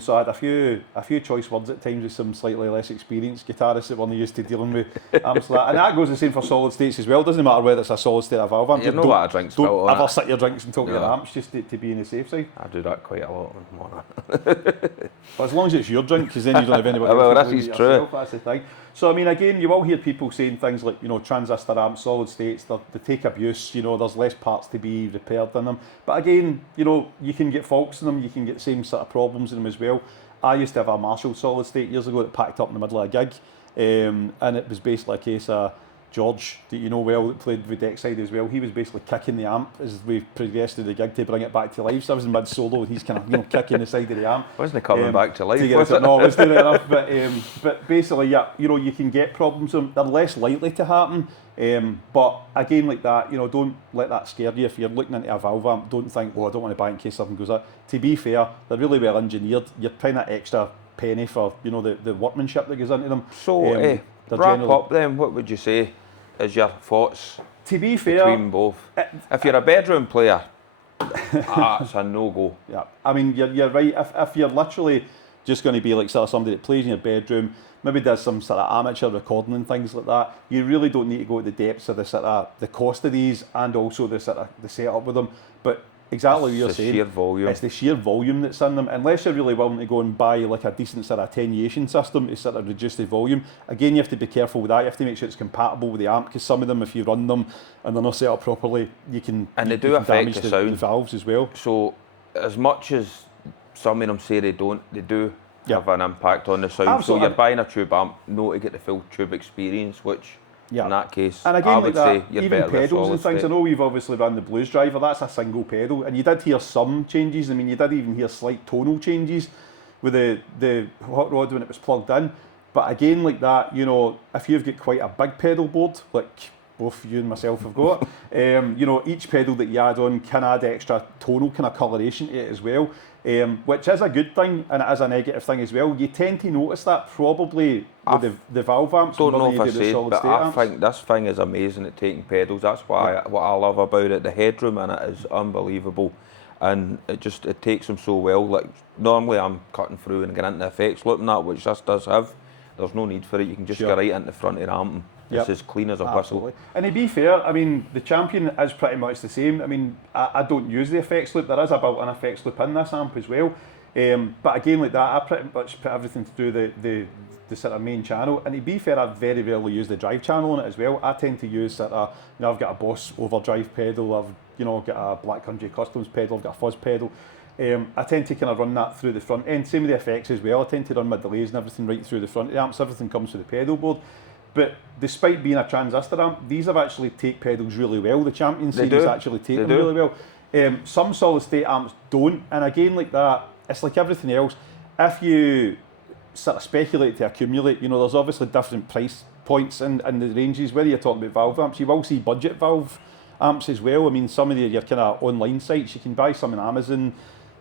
So I had a few choice words at times with some slightly less experienced guitarists that weren't used to dealing with amps like that. And that goes the same for solid states as well. It doesn't matter whether it's a solid state or valve amp. You know what a drink's built on. Don't ever sit your drinks on top of your amps, just to be on the safe side. I do that quite a lot with morning. But as long as it's your drink, because then you don't have anybody well, else to this is yourself, true. that's the thing. So I mean, again, you will hear people saying things like, you know, transistor amps, solid states, they take abuse, you know, there's less parts to be repaired in them. But again, you know, you can get faults in them, you can get the same sort of problems in them as well. I used to have a Marshall solid state years ago that packed up in the middle of a gig, and it was basically a case of, George, that you know well, that played with Deckside as well, he was basically kicking the amp as we progressed through the gig to bring it back to life. So I was in mid solo and he's kind of kicking the side of the amp. Wasn't it coming back to life? No, it was doing enough. But basically, yeah, you can get problems. They're less likely to happen. But again, like that, don't let that scare you. If you're looking into a valve amp, don't think, I don't want to buy it in case something goes up. To be fair, they're really well engineered. You're paying that extra penny for the workmanship that goes into them. So, wrap up then, what would you say is your thoughts to be fair, between both? If you're a bedroom player, it's a no-go. Yeah, I mean, you're right. If you're literally just going to be like sort of somebody that plays in your bedroom, maybe does some sort of amateur recording and things like that, you really don't need to go to the depths of the cost of these and also the setup with them. But exactly what you're saying, sheer volume. It's the sheer volume that's in them. Unless you're really willing to go and buy like a decent sort of attenuation system to sort of reduce the volume. Again, you have to be careful with that. You have to make sure it's compatible with the amp, because some of them, if you run them and they're not set up properly, you can affect the sound. The valves as well. So as much as some of them say they don't, they do have an impact on the sound. Absolutely. So you're buying a tube amp, not to get the full tube experience, which in that case, and again, I would say you're even better with pedals and things. solid I know we've obviously run the Blues Driver, that's a single pedal, and you did hear some changes. I mean, you did even hear slight tonal changes with the Hot Rod when it was plugged in. But again, like that, if you've got quite a big pedal board, like both you and myself have got, each pedal that you add on can add extra tonal kind of coloration to it as well, which is a good thing, and it is a negative thing as well. You tend to notice that probably with the valve amps. Don't know if I said, but I think this thing is amazing at taking pedals. That's what I love about it. The headroom in it is unbelievable, and it takes them so well. Like normally I'm cutting through and getting into effects loop and that, which this does have. There's no need for it. You can just get right into the front of the amp. It's as clean as a whistle. And to be fair, I mean, the Champion is pretty much the same. I mean, I don't use the effects loop. There is a built-in effects loop in this amp as well. But again, like that, I pretty much put everything through the sort of main channel. And to be fair, I very rarely use the drive channel on it as well. I tend to use sort of, I've got a Boss overdrive pedal. I've got a Black Country Customs pedal. I've got a fuzz pedal. I tend to kind of run that through the front end. Same with the effects as well. I tend to run my delays and everything right through the front of the amps. Everything comes through the pedal board. But despite being a transistor amp, these have actually take pedals really well. The Champion series actually take them really well. Some solid state amps don't, and again, like that, it's like everything else. If you sort of speculate to accumulate, there's obviously different price points in the ranges. Whether you're talking about valve amps, you will see budget valve amps as well. I mean, some of your kind of online sites, you can buy some on Amazon.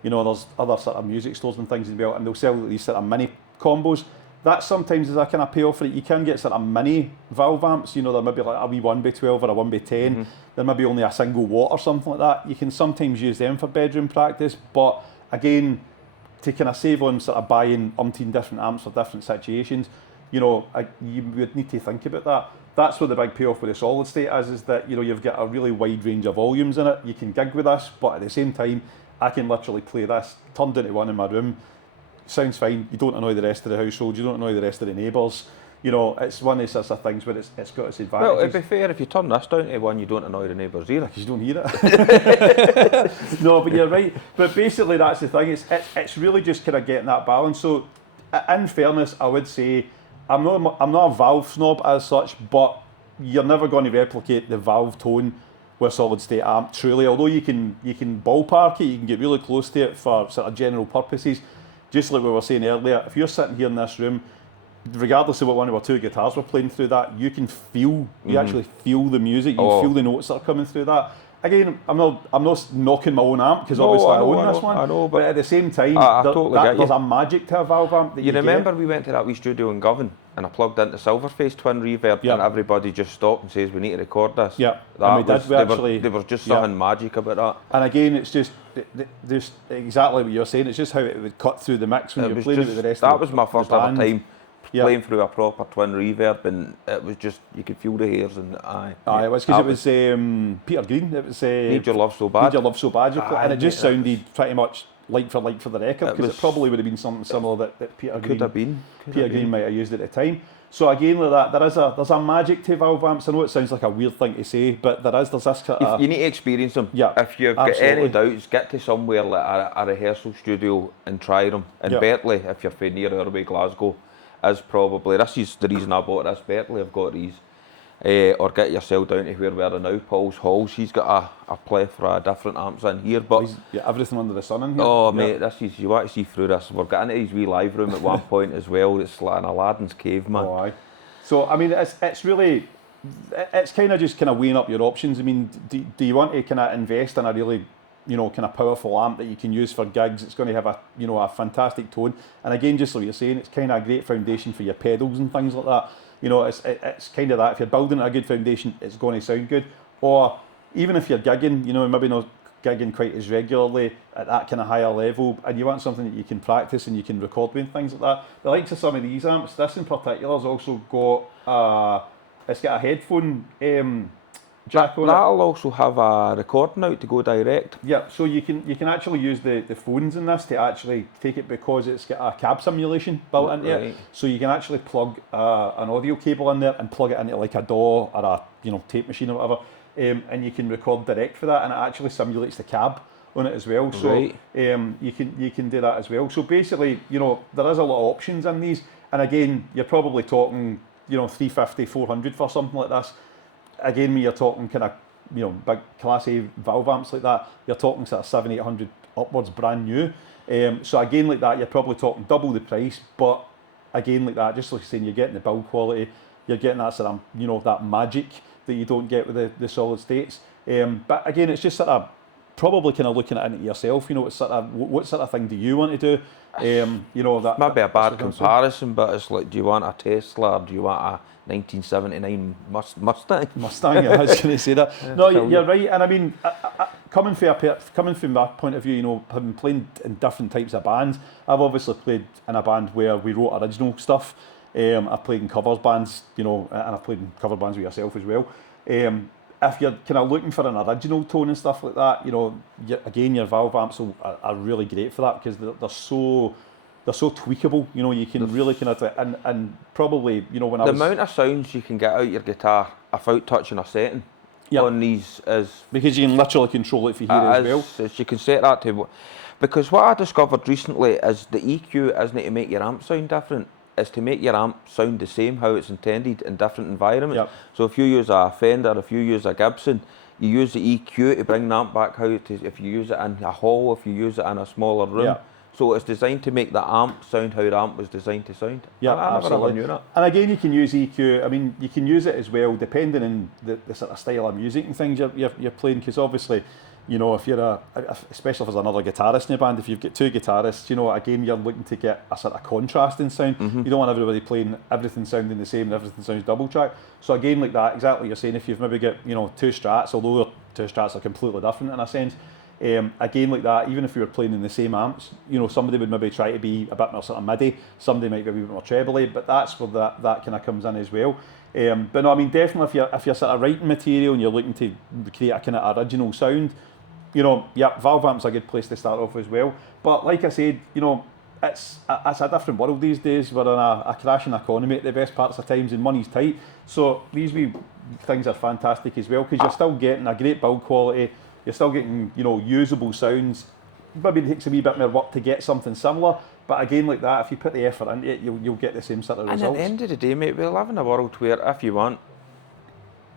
There's other sort of music stores and things as well, and they'll sell these sort of mini combos. That sometimes is a kind of payoff for it. You can get sort of mini valve amps, there may be like a wee 1x12 or a 1x10, there may be only a single watt or something like that. You can sometimes use them for bedroom practice, but again, to kind of save on sort of buying umpteen different amps for different situations, you would need to think about that. That's where the big payoff with the solid state is that, you've got a really wide range of volumes in it. You can gig with this, but at the same time, I can literally play this turned into one in my room. Sounds fine. You don't annoy the rest of the household. You don't annoy the rest of the neighbours. It's one of those sorts of things where it's got its advantages. Well, to be fair, if you turn this down to one, you don't annoy the neighbours either. Because you don't hear it. No, but you're right. But basically, that's the thing. It's really just kind of getting that balance. So, in fairness, I would say I'm not a valve snob as such, but you're never going to replicate the valve tone with a solid state amp. Truly, although you can ballpark it, you can get really close to it for sort of general purposes. Just like we were saying earlier, if you're sitting here in this room, regardless of what one of our two guitars were playing through that, you can feel, you actually feel the music, you feel the notes that are coming through that. Again, I'm not knocking my own amp, because obviously I own this one. I know, but at the same time, there's a magic to a valve amp that you remember we went to that wee studio in Govan, and I plugged into Silverface twin reverb, and everybody just stopped and says, we need to record this. Yeah, There was just something magic about that. And again, it's just exactly what you're saying. It's just how it would cut through the mix when you're playing it with the rest of the That was my first ever time playing through a proper twin reverb, and it was just, you could feel the hairs, and it was because it was Peter Green. It was Need Your Love So Bad. Need Your Love So Bad, and it just sounded pretty much like for the record, because it probably would have been something similar that Peter Green might have used at the time. So again, like that, there's a magic to valve amps. I know it sounds like a weird thing to say, but there's this kind of... You need to experience them. Yeah, if you've got any doubts, get to somewhere like a rehearsal studio and try them. And Bertley, if you're from near our way, Glasgow, is probably... This is the reason I bought this. Bertley have got these. or get yourself down to where we are now, Paul's Halls. He's got a plethora of different amps in here, but everything under the sun in here. oh mate, this is, you want to see through this. We're getting into his wee live room at one point as well. It's like an Aladdin's cave, man. Oh, aye. So I mean, it's really, it's kind of just kind of weighing up your options. I mean, do you want to kind of invest in a really, kind of powerful amp that you can use for gigs? It's going to have a fantastic tone, and again, just like you're saying, it's kind of a great foundation for your pedals and things like that. It's kind of that. If you're building a good foundation, it's going to sound good. Or even if you're gigging, maybe not gigging quite as regularly at that kind of higher level, and you want something that you can practice and you can record with and things like that. The likes of some of these amps, this in particular has also got it's got a headphone jack on it. That'll also have a recording out to go direct. Yeah, so you can actually use the phones in this to actually take it, because it's got a cab simulation built into it. So you can actually plug an audio cable in there and plug it into like a DAW or a tape machine or whatever, and you can record direct for that, and it actually simulates the cab on it as well. So you can do that as well. So basically, there is a lot of options in these, and again, you're probably talking 350, 400 for something like this. Again, when you're talking kind of big Class A valve amps like that, you're talking sort of 700, 800 upwards, brand new. So again, like that, you're probably talking double the price. But again, like that, just like saying, you're getting the build quality, you're getting that sort of that magic that you don't get with the solid states. But again, it's just sort of probably kind of looking at it yourself. What sort of thing do you want to do? That maybe a bad comparison, but it's like, do you want a Tesla or do you want a 1979 Mustang? Mustang, I was going to say that. No, you're right, and I mean, coming from my point of view, having played in different types of bands, I've obviously played in a band where we wrote original stuff. I've played in covers bands, and I've played in cover bands with yourself as well. If you're kind of looking for an original tone and stuff like that, again, your valve amps are really great for that, because they're so tweakable. You can really kind of and probably when the amount of sounds you can get out your guitar without touching a setting on these is, because you can literally control it for here as well. You can set that to, because what I discovered recently is the EQ isn't to make your amp sound different. Is to make your amp sound the same how it's intended in different environments. So if you use a Fender, if you use a Gibson, you use the EQ to bring the amp back how it is. If you use it in a hall, if you use it in a smaller room. So it's designed to make the amp sound how the amp was designed to sound. I never ever knew that. And again, you can use EQ. I mean, you can use it as well depending on the sort of style of music and things you're playing, because obviously, if you're especially if there's another guitarist in the band, if you've got two guitarists, again, you're looking to get a sort of contrast in sound. You don't want everybody playing everything sounding the same and everything sounds double track. So again, like that, exactly what you're saying, if you've maybe got, two Strats, although two Strats are completely different in a sense, again, like that, even if you were playing in the same amps, somebody would maybe try to be a bit more sort of MIDI, somebody might be a bit more trebly, but that's where that kind of comes in as well. But no, I mean, definitely if you're sort of writing material and you're looking to create a kind of original sound, valve amp's a good place to start off as well. But like I said, it's a different world these days. We're in a crashing economy at the best parts of times, and money's tight. So these wee things are fantastic as well, because you're still getting a great build quality. You're still getting, usable sounds. Maybe it takes a wee bit more work to get something similar, but again, like that, if you put the effort into it, you'll get the same sort of results. And at the end of the day, mate, we live in a world where if you want,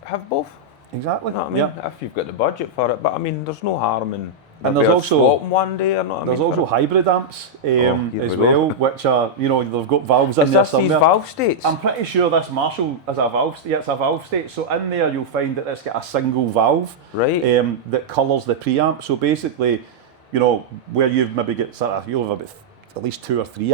have both. Exactly. You know what I mean? If you've got the budget for it, but I mean, there's no harm in. And there's also swapping one day, or not. There's also hybrid amps as well, which are they've got valves in there somewhere. These valve states? I'm pretty sure this Marshall is a valve state. It's a valve state. So in there you'll find that it's got a single valve, that colours the preamp. So basically, where you've maybe got you'll have about at least 2 or 3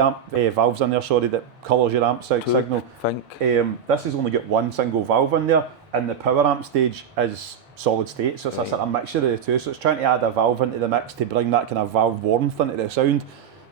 valves in there. That colours your amp signal. This has only got one single valve in there, and the power amp stage is solid state, so it's a sort of mixture of the two. So it's trying to add a valve into the mix to bring that kind of valve warmth into the sound,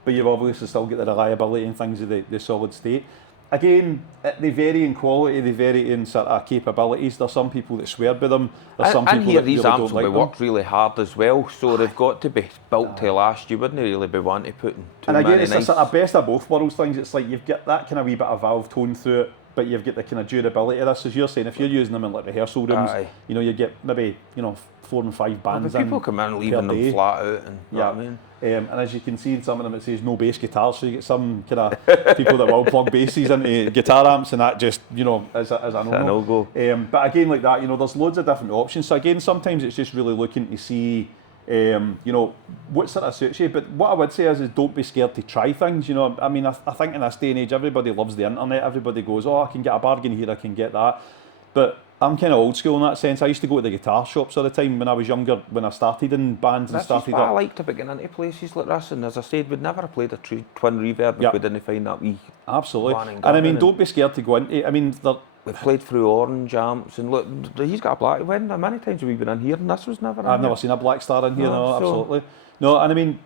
but you've obviously still got the reliability and things of the solid state. Again, they vary in quality, they vary in sort of capabilities. There's some people that swear by them. There's some people that these really amps don't like will be worked really hard as well, so they've got to be built to last. You wouldn't really be wanting to put in too many. And again, it's a sort of best of both worlds things. It's like you've got that kind of wee bit of valve tone through it, but you've got the kind of durability of this. As you're saying, if you're using them in like rehearsal rooms, Aye. you know, you get maybe 4 and 5 bands But in people come in per leaving them day. flat out, and you know what I mean. And as you can see in some of them, it says no bass guitars, so you get some kind of people that will plug basses into guitar amps, and that just, you know, as a no-go. But again, like that, you know, there's loads of different options. So again, sometimes it's just really looking to see, you know, what sort of suits you. But what I would say is don't be scared to try things. You know, I mean, I think in this day and age, everybody loves the internet. Everybody goes, oh, I can get a bargain here, I can get that. But I'm kind of old school in that sense. I used to go to the guitar shops all the time when I was younger, when I started in bands and started what I up. liked about getting into places like this, and as I said, we'd never have played a twin reverb if we didn't find that wee. Absolutely. And I mean, don't be scared to go into. I mean, we've played through orange amps, and look, he's got a black. When many times have we been in here, and this was never. I've never seen a black star in here. No, absolutely. No, and I mean,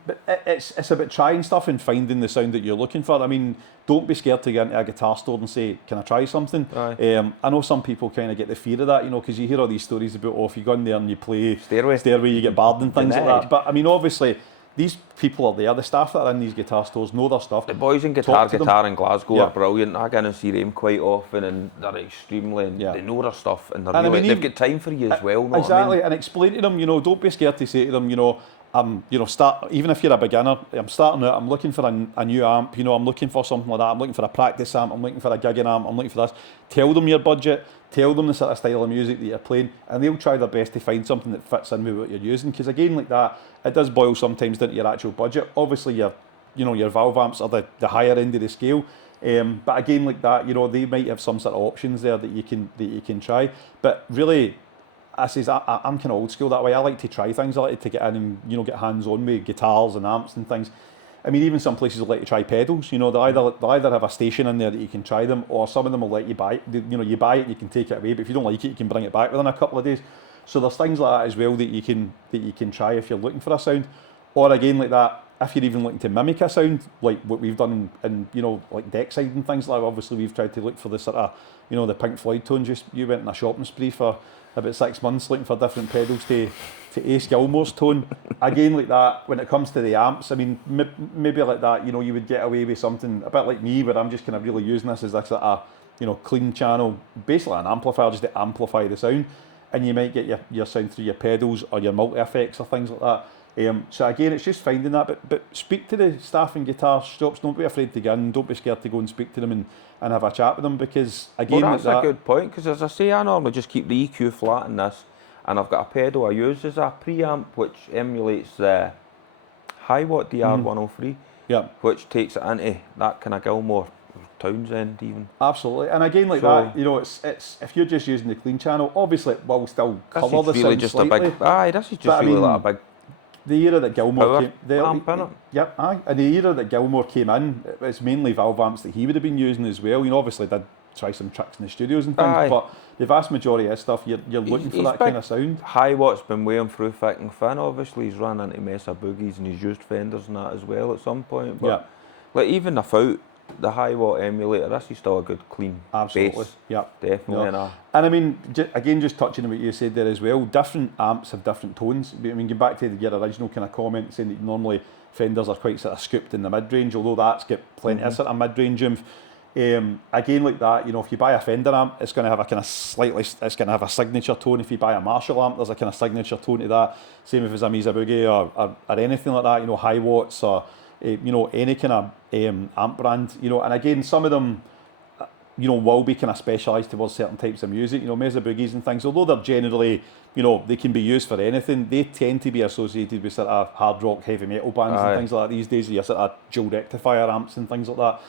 it's about trying stuff and finding the sound that you're looking for. I mean, don't be scared to get into a guitar store and say, can I try something? I know some people kind of get the fear of that, you know, because you hear all these stories about, oh, if you go in there and you play Stairway, you get barred and things like that. But I mean, obviously, these people are there, the staff that are in these guitar stores know their stuff. The boys in guitar in Glasgow are brilliant. I go and see them quite often, and they're extremely, they know their stuff, and they've got time for you as well. Exactly, and explain to them, you know, don't be scared to say to them, you know, you know, even if you're a beginner, I'm starting out, I'm looking for a new amp, you know, I'm looking for something like that, I'm looking for a practice amp, I'm looking for a gigging amp, I'm looking for this. Tell them your budget, tell them the sort of style of music that you're playing, and they'll try their best to find something that fits in with what you're using, because again, like that, it does boil sometimes down to your actual budget. Obviously, your valve amps are the higher end of the scale, but again, like that, you know, they might have some sort of options there that you can try, but really, I'm kind of old school that way. I like to try things. I like to get in and, you know, get hands on with guitars and amps and things. I mean, even some places will like to try pedals. You know, they'll either have a station in there that you can try them, or some of them will let you buy it. You know, you buy it, you can take it away, but if you don't like it, you can bring it back within a couple of days. So there's things like that as well that you can try if you're looking for a sound, or again like that, if you're even looking to mimic a sound, like what we've done in you know, like Deckside and things like that. Obviously, we've tried to look for the sort of, you know, the Pink Floyd tones. You went on a shopping spree for about 6 months looking for different pedals to Ace Gilmore's tone. Again, like that, when it comes to the amps, I mean, maybe like that, you know, you would get away with something a bit like me, where I'm just kind of really using this as a sort of, you know, clean channel, basically an amplifier just to amplify the sound, and you might get your sound through your pedals or your multi-effects or things like that. So again, it's just finding that, but speak to the staff in guitar shops. Don't be afraid to go in. Don't be scared to go and speak to them and have a chat with them, because again, that's a good point, because as I say, I normally just keep the EQ flat in this, and I've got a pedal I use as a preamp which emulates the High Watt DR103, which takes it into that kind of Gilmore, Townsend even. Absolutely, and again like that, you know, it's if you're just using the clean channel, obviously it will still cover the sound just slightly. This is just really like a big. The era that Gilmore amp in it. Yep, aye. And the era that Gilmore came in, it's mainly valve amps that he would have been using as well. You know, obviously did try some tricks in the studios and things, but the vast majority of stuff, you're looking for that kind of sound. High Watt's been wearing through thick and thin. Obviously, he's run into Mesa Boogies and he's used Fenders and that as well at some point. But like even without the High Watt emulator, this is still a good clean bass. Yeah, definitely. No. And I mean, again, just touching on what you said there as well, different amps have different tones. I mean, going back to your original kind of comment saying that normally Fenders are quite sort of scooped in the mid-range, although that's got plenty of sort of mid-range oomph. Again, like that, you know, if you buy a Fender amp, it's going to have a kind of it's going to have a signature tone. If you buy a Marshall amp, there's a kind of signature tone to that. Same if it's a Mesa Boogie or anything like that, you know, High Watts or, you know, any kind of amp brand, you know. And again, some of them, you know, will be kind of specialised towards certain types of music, you know, Mesa Boogies and things, although they're generally, you know, they can be used for anything. They tend to be associated with sort of hard rock, heavy metal bands and things like that these days, your sort of dual rectifier amps and things like that.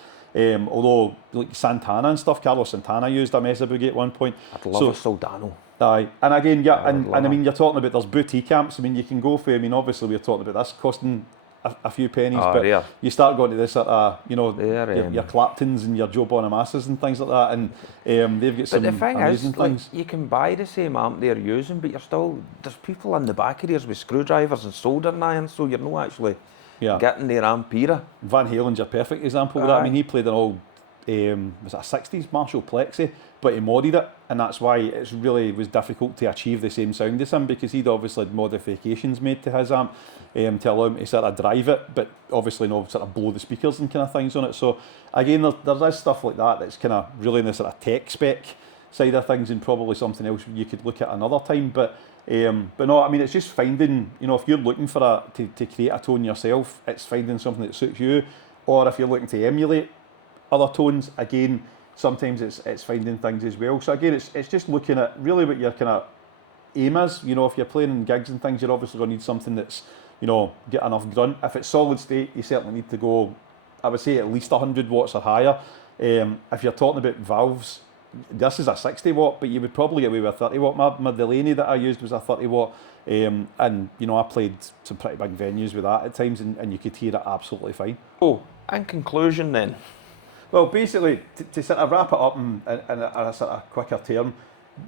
Although, like Santana and stuff, Carlos Santana used a Mesa Boogie at one point. I'd love a Soldano. Aye, and again, and I mean, you're talking about, there's boutique amps. I mean, you can go for, I mean, obviously we're talking about this costing a few pennies, but you start going to this sort of, you know, your Claptons and your Joe Bonamassas and things like that, and they've got some amazing things. Like, you can buy the same amp they're using, but there's people in the back of theirs with screwdrivers and soldering irons, so you're not actually getting their amp era. Van Halen's a perfect example of that. I mean, he played in all was it a 60s Marshall Plexi, but he modded it, and that's why it really was difficult to achieve the same sound as him, because he'd obviously had modifications made to his amp to allow him to sort of drive it, but obviously sort of blow the speakers and kind of things on it. So again, there is stuff like that that's kind of really in the sort of tech spec side of things, and probably something else you could look at another time. But no, I mean, it's just finding, if you're looking for to create a tone yourself, it's finding something that suits you. Or if you're looking to emulate other tones, again, sometimes it's finding things as well. So again, it's just looking at really what your kind of aim is. If you're playing in gigs and things, you're obviously going to need something that's, get enough grunt. If it's solid state, you certainly need to go, I would say, at least 100 watts or higher. If you're talking about valves, this is a 60 watt, but you would probably get away with a 30 watt. My Delaney that I used was a 30 watt, and I played some pretty big venues with that at times, and you could hear it absolutely fine. Oh, in conclusion then, well, basically, to sort of wrap it up in a sort of quicker term,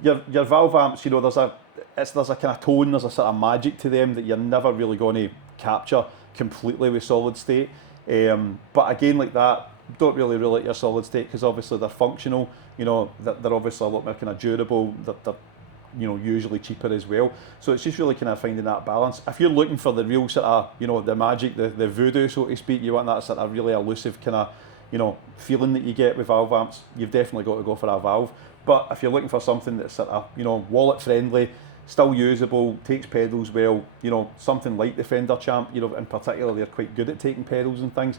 your valve amps, there's a kind of tone, there's a sort of magic to them that you're never really going to capture completely with solid state. But again, like that, don't really relate your solid state, because obviously they're functional. They're obviously a lot more kind of durable. They're usually cheaper as well. So it's just really kind of finding that balance. If you're looking for the real sort of, the magic, the voodoo, so to speak, you want that sort of really elusive kind of, feeling that you get with valve amps, you've definitely got to go for a valve. But if you're looking for something that's sort of, wallet friendly, still usable, takes pedals well, something like the Fender Champ, in particular, they're quite good at taking pedals and things.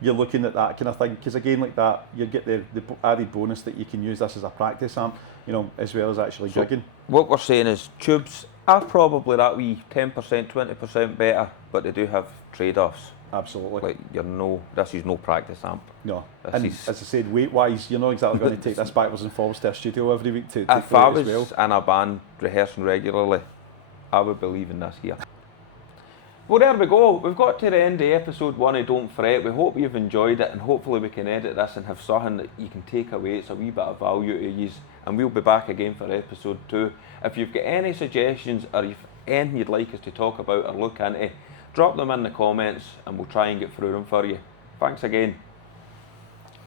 You're looking at that kind of thing, because again, like that, you get the added bonus that you can use this as a practice amp, as well as actually gigging. What we're saying is tubes are probably that wee 10%, 20% better, but they do have trade-offs. Absolutely. Like this is no practice amp. No, and as I said, weight-wise, you're not exactly going to take this backwards and forwards to a studio every week to if I was in a band rehearsing regularly, I would be leaving this here. Well, there we go. We've got to the end of episode 1 of Don't Fret. We hope you've enjoyed it, and hopefully we can edit this and have something that you can take away. It's a wee bit of value to use, and we'll be back again for episode 2. If you've got any suggestions, or if anything you'd like us to talk about or look into, drop them in the comments and we'll try and get through them for you. Thanks again.